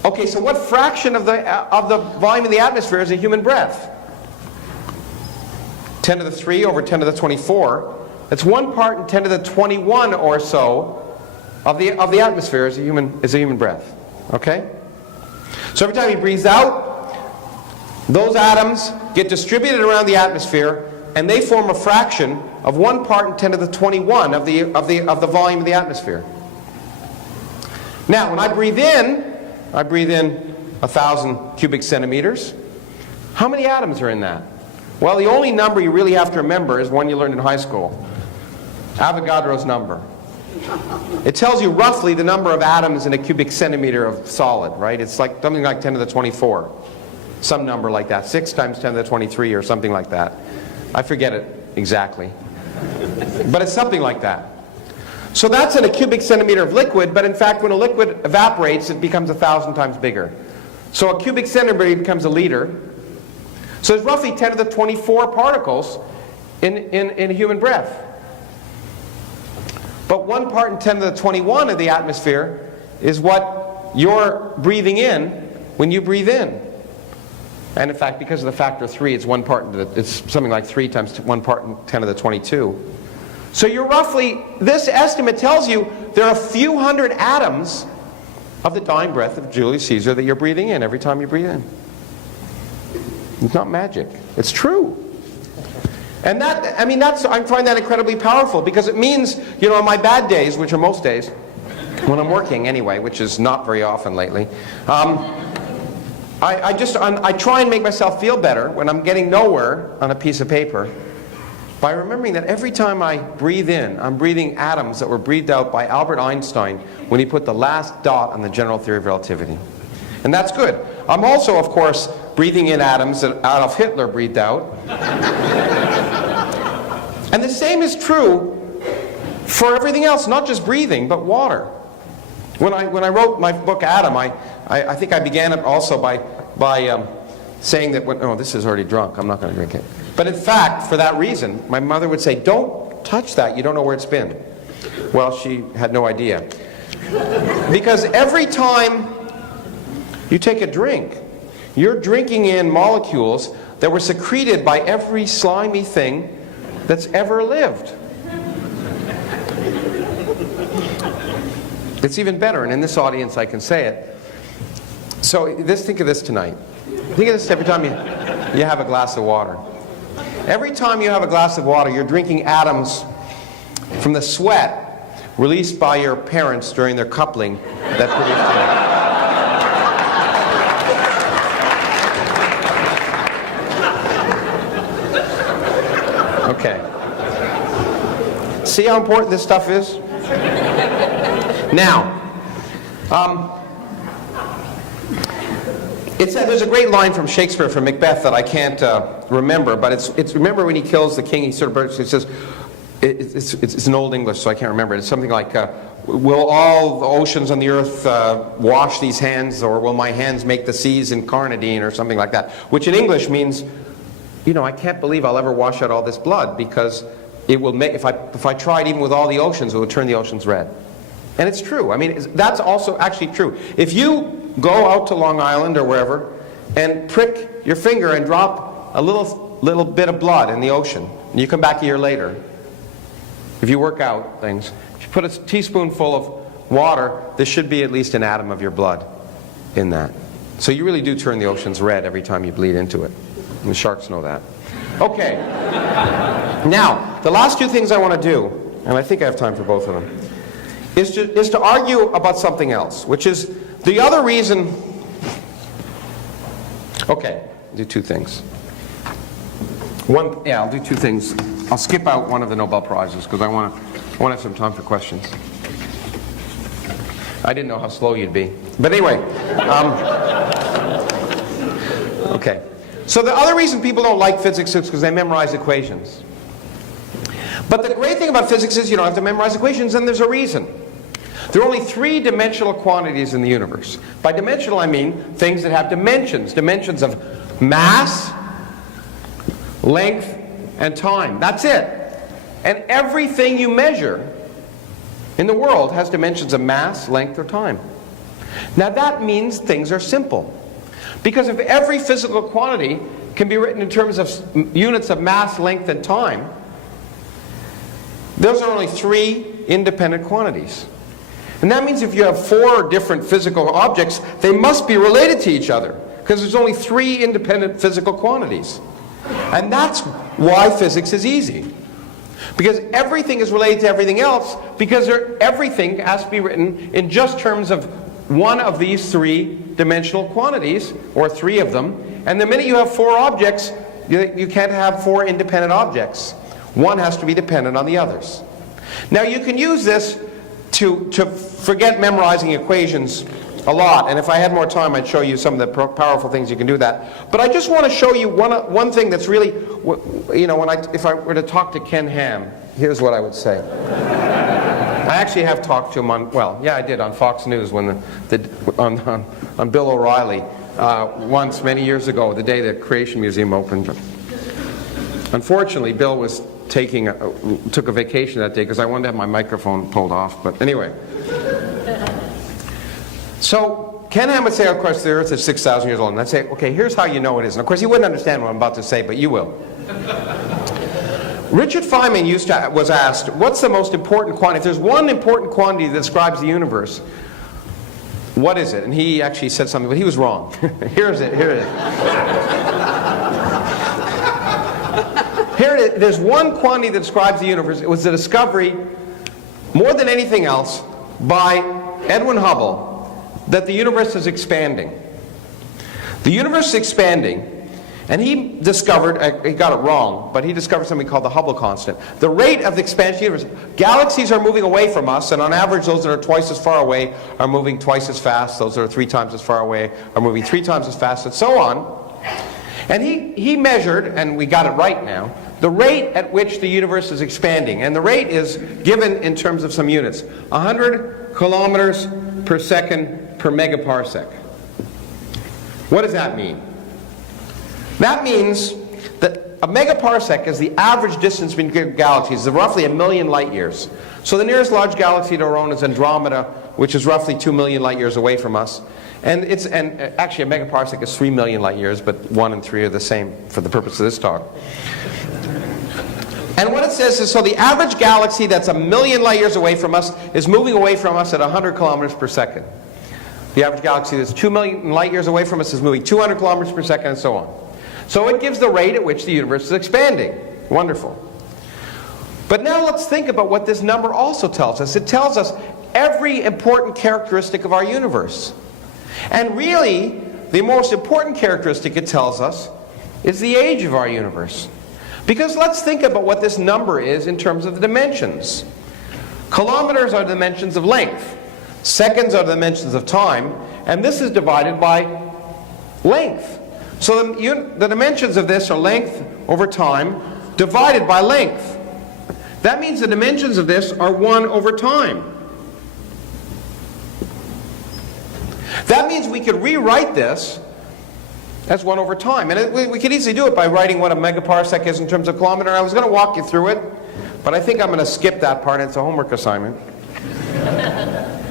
Okay, so what fraction of the volume of the atmosphere is a human breath? 10 to the 3 over 10 to the 24. That's 1 part in 10 to the 21 or so of the atmosphere is a human breath. Okay? So every time he breathes out, those atoms get distributed around the atmosphere, and they form a fraction of 1 part in 10 to the 21 of the volume of the atmosphere. Now, when I breathe in 1,000 cubic centimeters. How many atoms are in that? Well, the only number you really have to remember is one you learned in high school. Avogadro's number. It tells you roughly the number of atoms in a cubic centimeter of solid, right? It's like something like 10 to the 24. Some number like that. 6 times 10 to the 23 or something like that. I forget it exactly. But it's something like that. So that's in a cubic centimeter of liquid, but in fact when a liquid evaporates it becomes 1,000 times bigger. So a cubic centimeter becomes a liter. So there's roughly 10 to the 24 particles in human breath. But 1 part in 10 to the 21 of the atmosphere is what you're breathing in when you breathe in. And in fact, because of the factor of 3, it's 1 part into the, it's something like 3 times 1 part in 10 to the 22. So you're roughly, this estimate tells you there are a few hundred atoms of the dying breath of Julius Caesar that you're breathing in every time you breathe in. It's not magic. It's true. And that, I mean, I find that incredibly powerful, because it means, you know, on my bad days, which are most days, when I'm working anyway, which is not very often lately, I try and make myself feel better when I'm getting nowhere on a piece of paper by remembering that every time I breathe in, I'm breathing atoms that were breathed out by Albert Einstein when he put the last dot on the general theory of relativity. And that's good. I'm also, of course, breathing in atoms that Adolf Hitler breathed out. And the same is true for everything else, not just breathing, but water. When I wrote my book, Atom, I think I began it also by saying that, oh, this is already drunk, I'm not going to drink it. But in fact, for that reason, my mother would say, don't touch that, you don't know where it's been. Well, she had no idea. Because every time you take a drink, you're drinking in molecules that were secreted by every slimy thing that's ever lived. It's even better, and in this audience I can say it. So think of this tonight. Think of this every time you have a glass of water. Every time you have a glass of water, you're drinking atoms from the sweat released by your parents during their coupling that produced it. Okay. See how important this stuff is? Now, there's a great line from Shakespeare, from Macbeth, that I can't remember, but it's remember when he kills the king, he sort of says, it's in Old English, so I can't remember it. It's something like, will all the oceans on the earth wash these hands, or will my hands make the seas incarnadine, or something like that, which in English means, you know, I can't believe I'll ever wash out all this blood, because it will make, if I tried even with all the oceans, it would turn the oceans red. And it's true. I mean, that's also actually true. If you go out to Long Island or wherever and prick your finger and drop a little bit of blood in the ocean, and you come back a year later, if you work out things, if you put a teaspoonful of water, there should be at least an atom of your blood in that. So you really do turn the oceans red every time you bleed into it. And the sharks know that. Okay. Now, the last two things I want to do, and I think I have time for both of them, is to argue about something else, which is the other reason. Okay, I'll do two things. I'll do two things. I'll skip out one of the Nobel Prizes because I want to have some time for questions. I didn't know how slow you'd be, but anyway. Okay. So the other reason people don't like physics is because they memorize equations. But the great thing about physics is you don't have to memorize equations, and there's a reason. There are only 3-dimensional quantities in the universe. By dimensional, I mean things that have dimensions. Dimensions of mass, length, and time. That's it. And everything you measure in the world has dimensions of mass, length, or time. Now that means things are simple. Because if every physical quantity can be written in terms of units of mass, length, and time, those are only 3 independent quantities. And that means if you have 4 different physical objects, they must be related to each other, because there's only 3 independent physical quantities. And that's why physics is easy. Because everything is related to everything else, because everything has to be written in just terms of one of these 3-dimensional quantities, or 3 of them. And the minute you have 4 objects, you can't have 4 independent objects. One has to be dependent on the others. Now you can use this to forget memorizing equations a lot, and if I had more time I'd show you some of the powerful things you can do that. But I just want to show you one thing that's really, you know, if I were to talk to Ken Ham, here's what I would say. I actually have talked to him on, well, yeah, I did, on Fox News when on Bill O'Reilly once many years ago, the day the Creation Museum opened. But unfortunately, Bill was took a vacation that day because I wanted to have my microphone pulled off. But anyway. So Ken Ham would say, of course, the Earth is 6,000 years old. And I'd say, okay, here's how you know it is. And of course, he wouldn't understand what I'm about to say, but you will. Richard Feynman was asked, what's the most important quantity? If there's one important quantity that describes the universe, what is it? And he actually said something, but he was wrong. Here it is. Here it is. There's one quantity that describes the universe. It was the discovery, more than anything else, by Edwin Hubble, that the universe is expanding. The universe is expanding, and he discovered, he got it wrong, but he discovered something called the Hubble constant. The rate of the expansion of the universe. Galaxies are moving away from us, and on average those that are twice as far away are moving twice as fast. Those that are 3 times as far away are moving 3 times as fast, and so on. And he measured, and we got it right now, the rate at which the universe is expanding. And the rate is given in terms of some units. 100 kilometers per second per megaparsec. What does that mean? That means that a megaparsec is the average distance between galaxies, roughly 1 million light years. So the nearest large galaxy to our own is Andromeda, which is roughly 2 million light years away from us. And actually a megaparsec is 3 million light years, but 1 and 3 are the same for the purpose of this talk. And what it says is, so the average galaxy that's 1 million light years away from us is moving away from us at 100 kilometers per second. The average galaxy that's 2 million light years away from us is moving 200 kilometers per second, and so on. So it gives the rate at which the universe is expanding. Wonderful. But now let's think about what this number also tells us. It tells us every important characteristic of our universe. And really, the most important characteristic it tells us is the age of our universe. Because let's think about what this number is in terms of the dimensions. Kilometers are the dimensions of length. Seconds are the dimensions of time. And this is divided by length. So the dimensions of this are length over time divided by length. That means the dimensions of this are 1 over time. That means we could rewrite this as 1 over time. And we could easily do it by writing what a megaparsec is in terms of kilometer. I was going to walk you through it, but I think I'm going to skip that part. It's a homework assignment.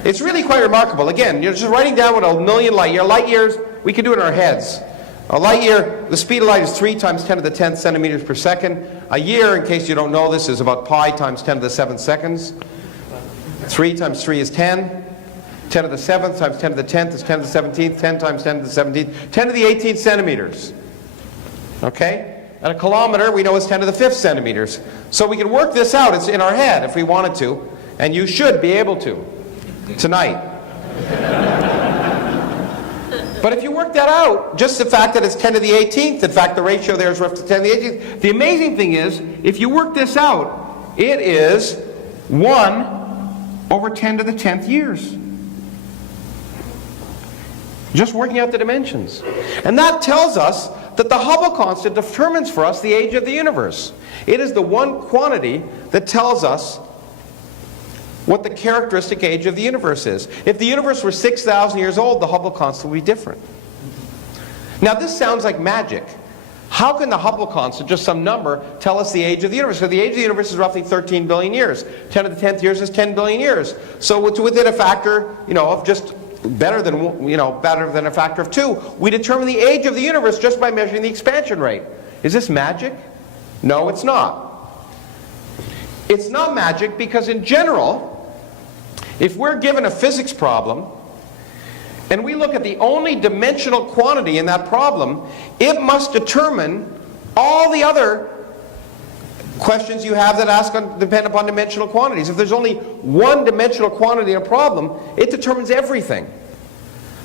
It's really quite remarkable. Again, you're just writing down what 1 million light years, we can do it in our heads. A light year, the speed of light is 3 times 10 to the 10th centimeters per second. A year, in case you don't know this, is about pi times 10 to the 7th seconds. 3 times 3 is 10. 10 to the 7th times 10 to the 10th is 10 to the 17th. 10 times 10 to the 17th. 10 to the 18th centimeters. Okay? And a kilometer, we know, is 10 to the 5th centimeters. So we can work this out. It's in our head if we wanted to. And you should be able to. Tonight. But if you work that out, just the fact that it's 10 to the 18th, in fact the ratio there is roughly 10 to the 18th, the amazing thing is, if you work this out, it is 1 over 10 to the 10th years. Just working out the dimensions. And that tells us that the Hubble constant determines for us the age of the universe. It is the one quantity that tells us what the characteristic age of the universe is. If the universe were 6,000 years old, the Hubble constant would be different. Now this sounds like magic. How can the Hubble constant, just some number, tell us the age of the universe? So the age of the universe is roughly 13 billion years. 10 to the 10th years is 10 billion years. So it's within a factor, of just better than a factor of 2. We determine the age of the universe just by measuring the expansion rate. Is this magic? No, it's not. It's not magic because in general, if we're given a physics problem and we look at the only dimensional quantity in that problem, it must determine all the other questions you have that depend upon dimensional quantities. If there's only one dimensional quantity in a problem, it determines everything.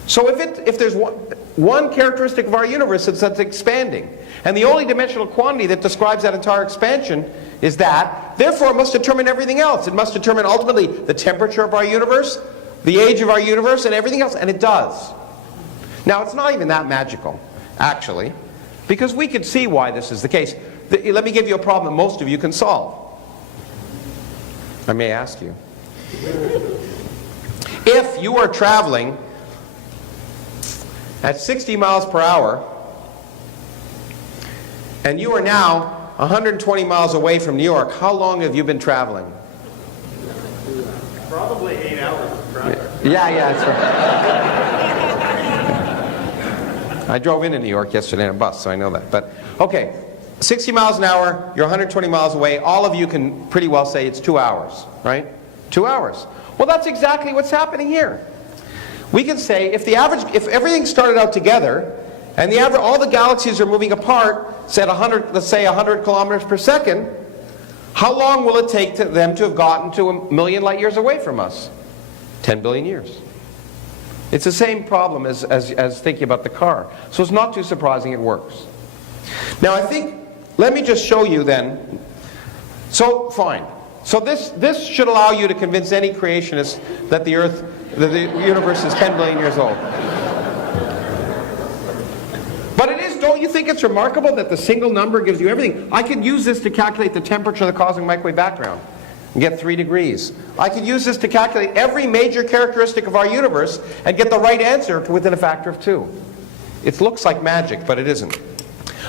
So if there's one characteristic of our universe, it's that it's expanding. And the only dimensional quantity that describes that entire expansion is that. Therefore, it must determine everything else. It must determine ultimately the temperature of our universe, the age of our universe, and everything else. And it does. Now, it's not even that magical, actually, because we can see why this is the case. Let me give you a problem that most of you can solve. I may ask you. If you are traveling at 60 miles per hour, and you are now 120 miles away from New York, how long have you been traveling? Probably 8 hours of traffic. Yeah, that's right. I drove into New York yesterday in a bus, so I know that. But, okay, 60 miles an hour, you're 120 miles away. All of you can pretty well say it's 2 hours, right? 2 hours. Well, that's exactly what's happening here. We can say if everything started out together, and all the galaxies are moving apart, say at 100, let's say 100 kilometers per second, how long will it take them to have gotten to 1 million light years away from us? 10 billion years. It's the same problem as thinking about the car. So it's not too surprising it works. Now I think, let me just show you then. So, fine. So this should allow you to convince any creationist that the universe is 10 billion years old. But it is, don't you think it's remarkable that the single number gives you everything? I could use this to calculate the temperature of the cosmic microwave background and get 3 degrees. I could use this to calculate every major characteristic of our universe and get the right answer to within a factor of 2. It looks like magic, but it isn't.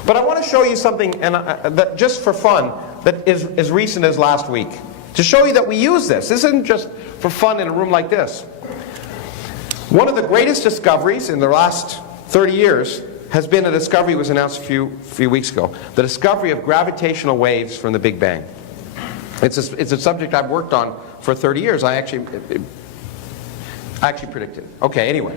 But I want to show you something, that just for fun, that is as recent as last week. To show you that we use this. This isn't just for fun in a room like this. One of the greatest discoveries in the last 30 years has been a discovery that was announced a few weeks ago. The discovery of gravitational waves from the Big Bang. It's a subject I've worked on for 30 years. I actually predicted it. Okay, anyway.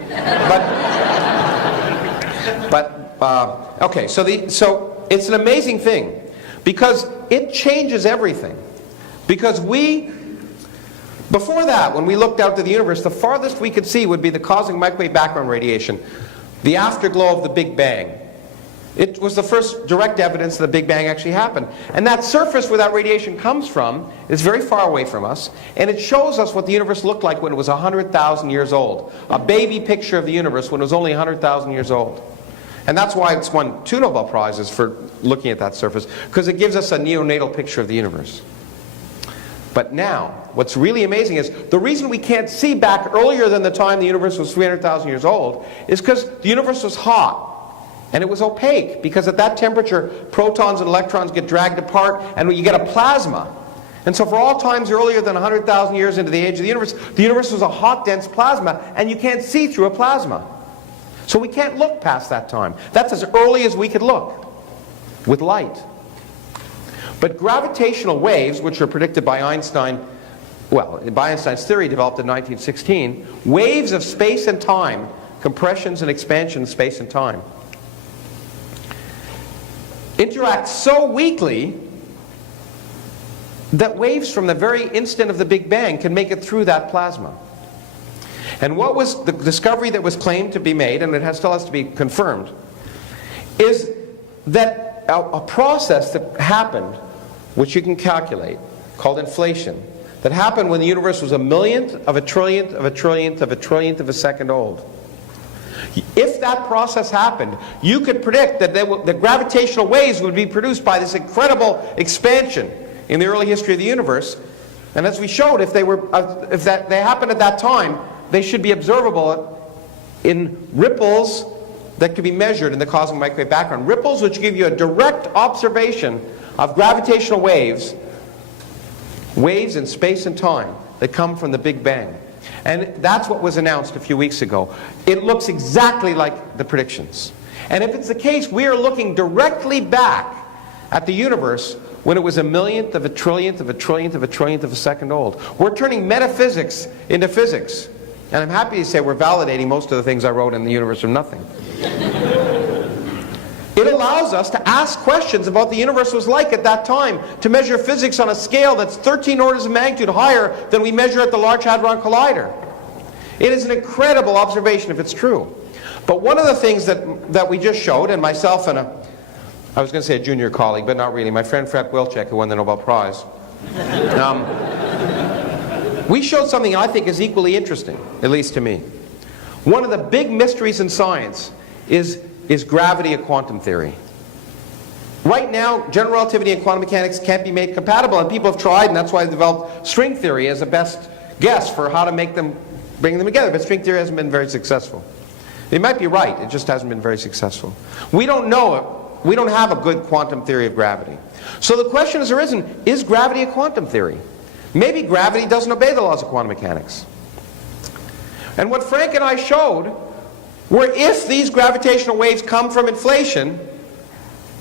Okay, so it's an amazing thing because it changes everything. Because before that, when we looked out to the universe, the farthest we could see would be the cosmic microwave background radiation, the afterglow of the Big Bang. It was the first direct evidence that the Big Bang actually happened. And that surface where that radiation comes from is very far away from us, and it shows us what the universe looked like when it was 100,000 years old. A baby picture of the universe when it was only 100,000 years old. And that's why it's won 2 Nobel Prizes for looking at that surface, because it gives us a neonatal picture of the universe. But now, what's really amazing is the reason we can't see back earlier than the time the universe was 300,000 years old is because the universe was hot. And it was opaque, because at that temperature, protons and electrons get dragged apart, and you get a plasma. And so for all times earlier than 100,000 years into the age of the universe was a hot, dense plasma, and you can't see through a plasma. So we can't look past that time. That's as early as we could look with light. But gravitational waves, which are predicted by Einstein, by Einstein's theory developed in 1916, waves of space and time, compressions and expansions of space and time, interact so weakly that waves from the very instant of the Big Bang can make it through that plasma. And what was the discovery that was claimed to be made, and it still has to be confirmed, is that a process that happened, which you can calculate, called inflation, that happened when the universe was a millionth of a trillionth of a trillionth of a trillionth of a second old. If that process happened, you could predict that the gravitational waves would be produced by this incredible expansion in the early history of the universe. And as we showed, if they happened at that time, they should be observable in ripples that could be measured in the cosmic microwave background. Ripples which give you a direct observation of gravitational waves in space and time that come from the Big Bang. And that's what was announced a few weeks ago. It looks exactly like the predictions. And if it's the case, we are looking directly back at the universe when it was a millionth of a trillionth of a trillionth of a trillionth of a second old. We're turning metaphysics into physics. And I'm happy to say we're validating most of the things I wrote in the universe from nothing. It allows us to ask questions about what the universe was like at that time, to measure physics on a scale that's 13 orders of magnitude higher than we measure at the Large Hadron Collider. It is an incredible observation if it's true. But one of the things that we just showed, and myself and I was going to say a junior colleague, but not really, my friend Fred Wilczek, who won the Nobel Prize, we showed something I think is equally interesting, at least to me. One of the big mysteries in science is gravity and quantum theory. Right now, general relativity and quantum mechanics can't be made compatible, and people have tried, and that's why they developed string theory as a best guess for how to bring them together, but string theory hasn't been very successful. They might be right, it just hasn't been very successful. We don't know it. We don't have a good quantum theory of gravity. So the question has arisen, is gravity a quantum theory? Maybe gravity doesn't obey the laws of quantum mechanics. And what Frank and I showed were if these gravitational waves come from inflation,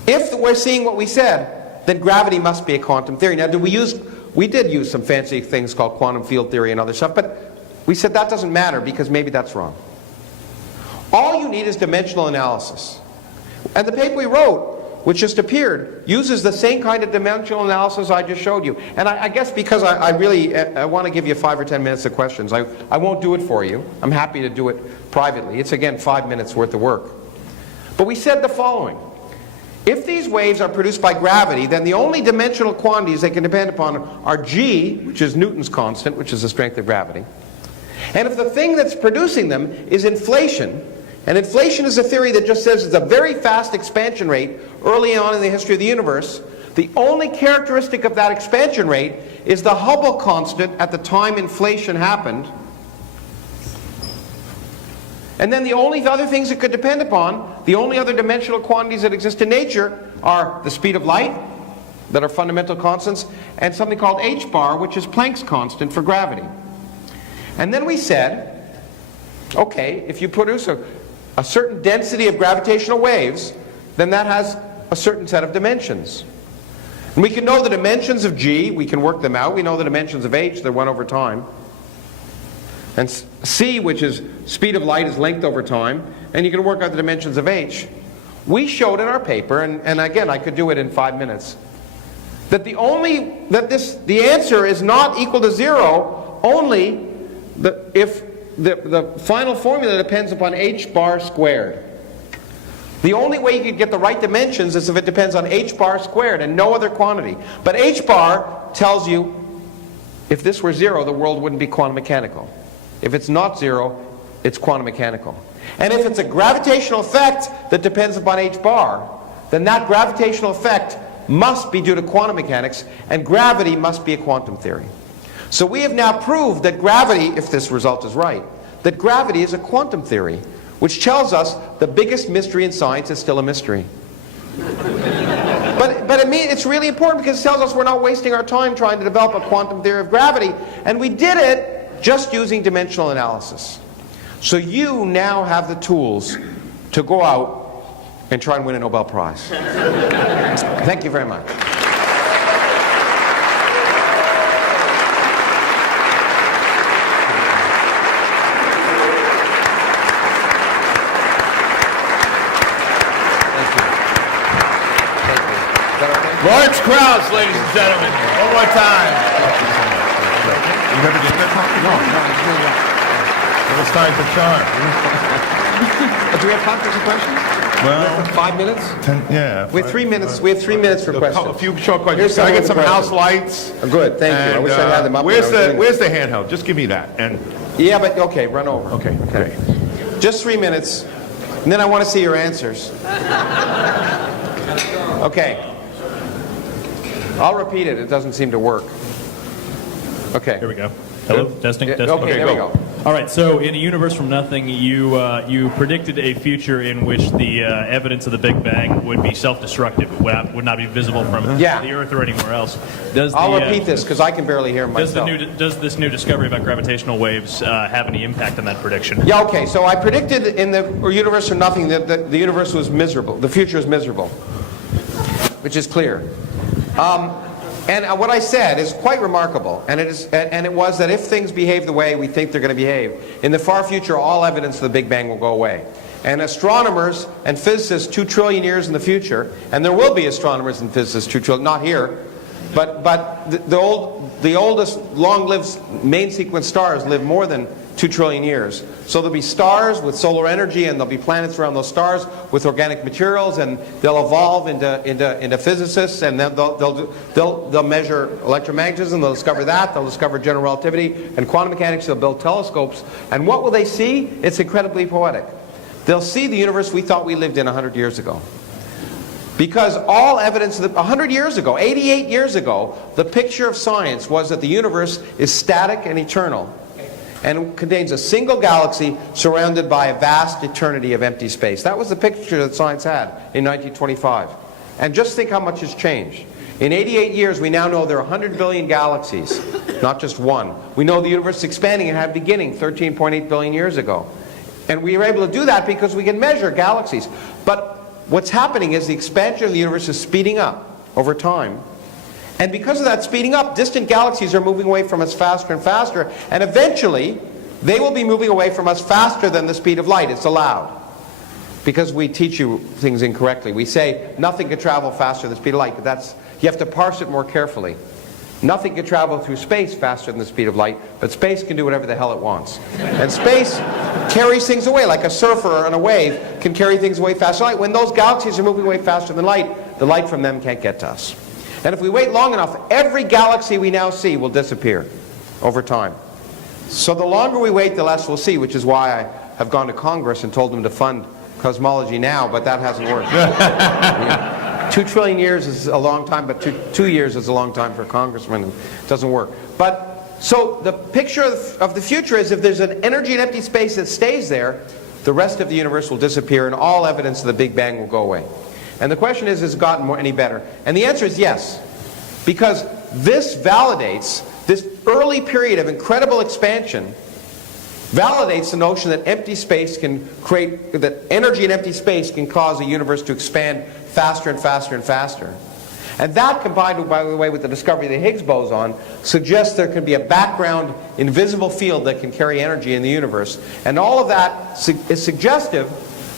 if we're seeing what we said, then gravity must be a quantum theory. Now, we did use some fancy things called quantum field theory and other stuff, but we said that doesn't matter because maybe that's wrong. All you need is dimensional analysis. And the paper we wrote, which just appeared, uses the same kind of dimensional analysis I just showed you. And I guess because I want to give you 5 or 10 minutes of questions, I won't do it for you. I'm happy to do it privately. It's, again, 5 minutes worth of work. But we said the following. If these waves are produced by gravity, then the only dimensional quantities they can depend upon are g, which is Newton's constant, which is the strength of gravity. And if the thing that's producing them is inflation, and inflation is a theory that just says it's a very fast expansion rate early on in the history of the universe, the only characteristic of that expansion rate is the Hubble constant at the time inflation happened. And then the only other things it could depend upon, the only other dimensional quantities that exist in nature, are the speed of light, that are fundamental constants, and something called h bar, which is Planck's constant for gravity. And then we said, okay, if you produce a certain density of gravitational waves, then that has a certain set of dimensions. And we can know the dimensions of g, we can work them out. We know the dimensions of h, they're 1 over time. And c, which is speed of light, is length over time. And you can work out the dimensions of h. We showed in our paper, and again, I could do it in 5 minutes, that the answer is not equal to 0 only if the final formula depends upon h bar squared. The only way you could get the right dimensions is if it depends on h bar squared and no other quantity. But h bar tells you if this were 0, the world wouldn't be quantum mechanical. If it's not 0, it's quantum mechanical. And if it's a gravitational effect that depends upon h bar, then that gravitational effect must be due to quantum mechanics, and gravity must be a quantum theory. So we have now proved that gravity, if this result is right, that gravity is a quantum theory, which tells us the biggest mystery in science is still a mystery. But I mean, it's really important because it tells us we're not wasting our time trying to develop a quantum theory of gravity, and we did it just using dimensional analysis. So you now have the tools to go out and try and win a Nobel Prize. Thank you very much. Lawrence Krauss, ladies and gentlemen. One more time. You ever get that talking? No. It's time for charm. Do we have time for some questions? Well, 5 minutes? yeah. We have 3 minutes. We have 3 minutes for questions. A few short questions. Here's Can I some get of some the house questions. lights? Good, thank you. I wish I had them up. Where's when I was doing the handheld? Just give me that. And it. Yeah, but okay, run over. okay. Just 3 minutes, and then I want to see your answers. Okay. I'll repeat it. It doesn't seem to work. Okay. Here we go. Hello, testing, Yeah, testing. okay, there we go. All right, so in a universe from nothing, you predicted a future in which the evidence of the Big Bang would be self-destructive, would not be visible from Yeah. the Earth or anywhere else. I'll repeat this because I can barely hear myself. Does this new discovery about gravitational waves have any impact on that prediction? Yeah, okay. So I predicted in the universe from nothing that the universe was miserable. The future is miserable, which is clear. And what I said is quite remarkable, and it was that if things behave the way we think they're going to behave, in the far future all evidence of the Big Bang will go away. And astronomers and physicists 2 trillion years in the future, and there will be astronomers and physicists 2 trillion, not here, but the oldest long-lived main sequence stars live more than 2 trillion years. So there'll be stars with solar energy, and there'll be planets around those stars with organic materials, and they'll evolve into physicists, and then they'll measure electromagnetism. They'll discover that. They'll discover general relativity and quantum mechanics. They'll build telescopes, and what will they see? It's incredibly poetic. They'll see the universe we thought we lived in 100 years ago. Because all evidence, 100 years ago, 88 years ago, the picture of science was that the universe is static and eternal. And it contains a single galaxy surrounded by a vast eternity of empty space. That was the picture that science had in 1925. And just think how much has changed. In 88 years, we now know there are 100 billion galaxies, not just one. We know the universe is expanding and had a beginning 13.8 billion years ago. And we are able to do that because we can measure galaxies. But what's happening is the expansion of the universe is speeding up over time. And because of that speeding up, distant galaxies are moving away from us faster and faster. And eventually, they will be moving away from us faster than the speed of light. It's allowed. Because we teach you things incorrectly. We say nothing can travel faster than the speed of light, but you have to parse it more carefully. Nothing can travel through space faster than the speed of light, but space can do whatever the hell it wants. And space carries things away, like a surfer on a wave can carry things away faster than light. When those galaxies are moving away faster than light, the light from them can't get to us. And if we wait long enough, every galaxy we now see will disappear over time. So the longer we wait, the less we'll see, which is why I have gone to Congress and told them to fund cosmology now, but that hasn't worked. 2 trillion years is a long time, but two years is a long time for a congressman. It doesn't work. But so the picture of the future is if there's an energy and empty space that stays there, the rest of the universe will disappear and all evidence of the Big Bang will go away. And the question is, has it gotten any better? And the answer is yes. Because this validates, this early period of incredible expansion validates the notion that empty space can create, that energy in empty space can cause a universe to expand faster and faster and faster. And that, combined, by the way, with the discovery of the Higgs boson, suggests there can be a background invisible field that can carry energy in the universe. And all of that is suggestive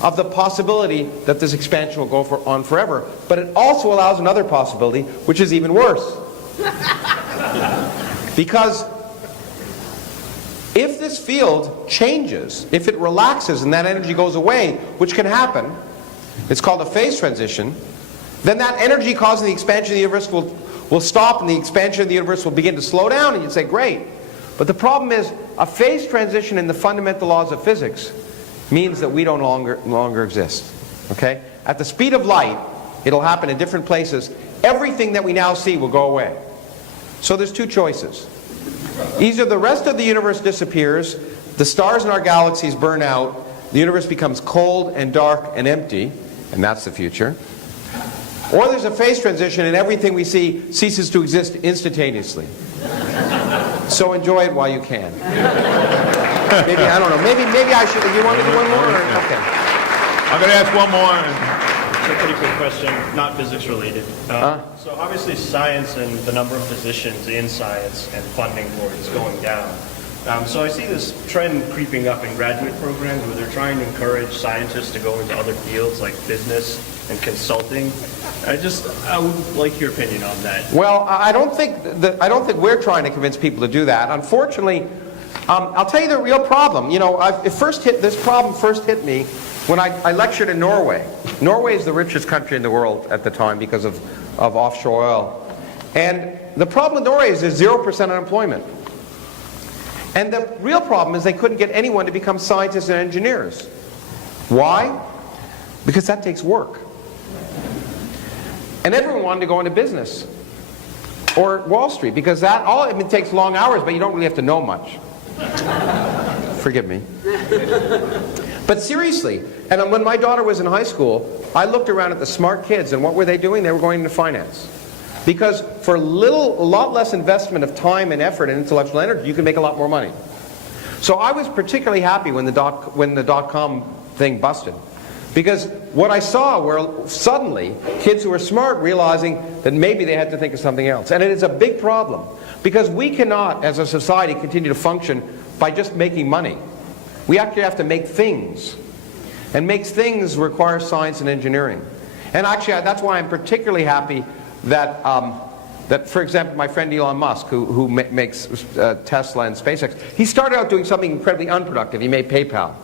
of the possibility that this expansion will go on forever. But it also allows another possibility, which is even worse. Because if this field changes, if it relaxes and that energy goes away, which can happen, it's called a phase transition, then that energy causing the expansion of the universe will stop and the expansion of the universe will begin to slow down, and you'd say, great. But the problem is, a phase transition in the fundamental laws of physics means that we don't longer exist. Okay? At the speed of light, it'll happen in different places. Everything that we now see will go away. So there's two choices. Either the rest of the universe disappears, the stars in our galaxies burn out, the universe becomes cold and dark and empty, and that's the future. Or there's a phase transition and everything we see ceases to exist instantaneously. So enjoy it while you can. Maybe, I don't know, maybe I should, you want to do one more? Or, okay. I'm going to ask one more. It's a pretty quick question, not physics related. So obviously science and the number of physicians in science and funding for it is going down. So I see this trend creeping up in graduate programs where they're trying to encourage scientists to go into other fields like business and consulting. I would like your opinion on that. Well, I don't think we're trying to convince people to do that. Unfortunately, I'll tell you the real problem. You know, this problem first hit me when I lectured in Norway. Norway is the richest country in the world at the time because of offshore oil. And the problem with Norway is there's 0% unemployment. And the real problem is they couldn't get anyone to become scientists and engineers. Why? Because that takes work. And everyone wanted to go into business or Wall Street because it takes long hours, but you don't really have to know much. Forgive me. But seriously, and when my daughter was in high school, I looked around at the smart kids, and what were they doing? They were going into finance. Because for a lot less investment of time and effort and intellectual energy, you can make a lot more money. So I was particularly happy when the dot-com thing busted. Because what I saw were suddenly kids who were smart realizing that maybe they had to think of something else. And it is a big problem. Because we cannot, as a society, continue to function by just making money. We actually have to make things. And make things requires science and engineering. And actually, that's why I'm particularly happy that, for example, my friend Elon Musk, who makes Tesla and SpaceX, he started out doing something incredibly unproductive. He made PayPal.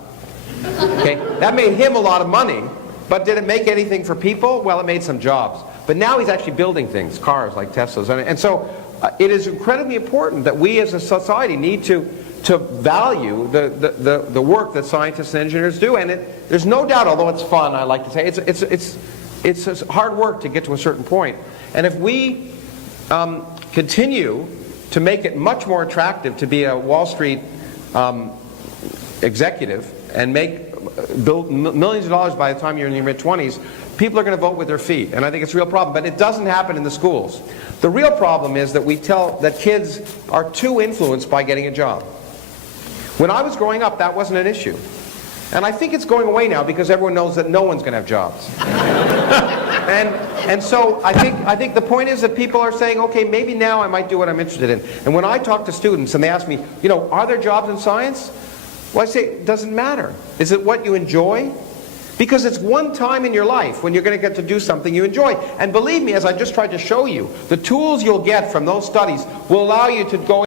Okay? That made him a lot of money, but did it make anything for people? Well, it made some jobs. But now he's actually building things, cars like Teslas. And so it is incredibly important that we as a society need to value the work that scientists and engineers do. And there's no doubt, although it's fun, I like to say, it's hard work to get to a certain point. And if we continue to make it much more attractive to be a Wall Street executive and build millions of dollars by the time you're in your mid-20s, people are going to vote with their feet, and I think it's a real problem. But it doesn't happen in the schools. The real problem is that we tell that kids are too influenced by getting a job. When I was growing up, that wasn't an issue. And I think it's going away now because everyone knows that no one's going to have jobs. and so I think the point is that people are saying, okay, maybe now I might do what I'm interested in. And when I talk to students and they ask me, you know, are there jobs in science? Well, I say, it doesn't matter. Is it what you enjoy? Because it's one time in your life when you're going to get to do something you enjoy. And believe me, as I just tried to show you, the tools you'll get from those studies will allow you to go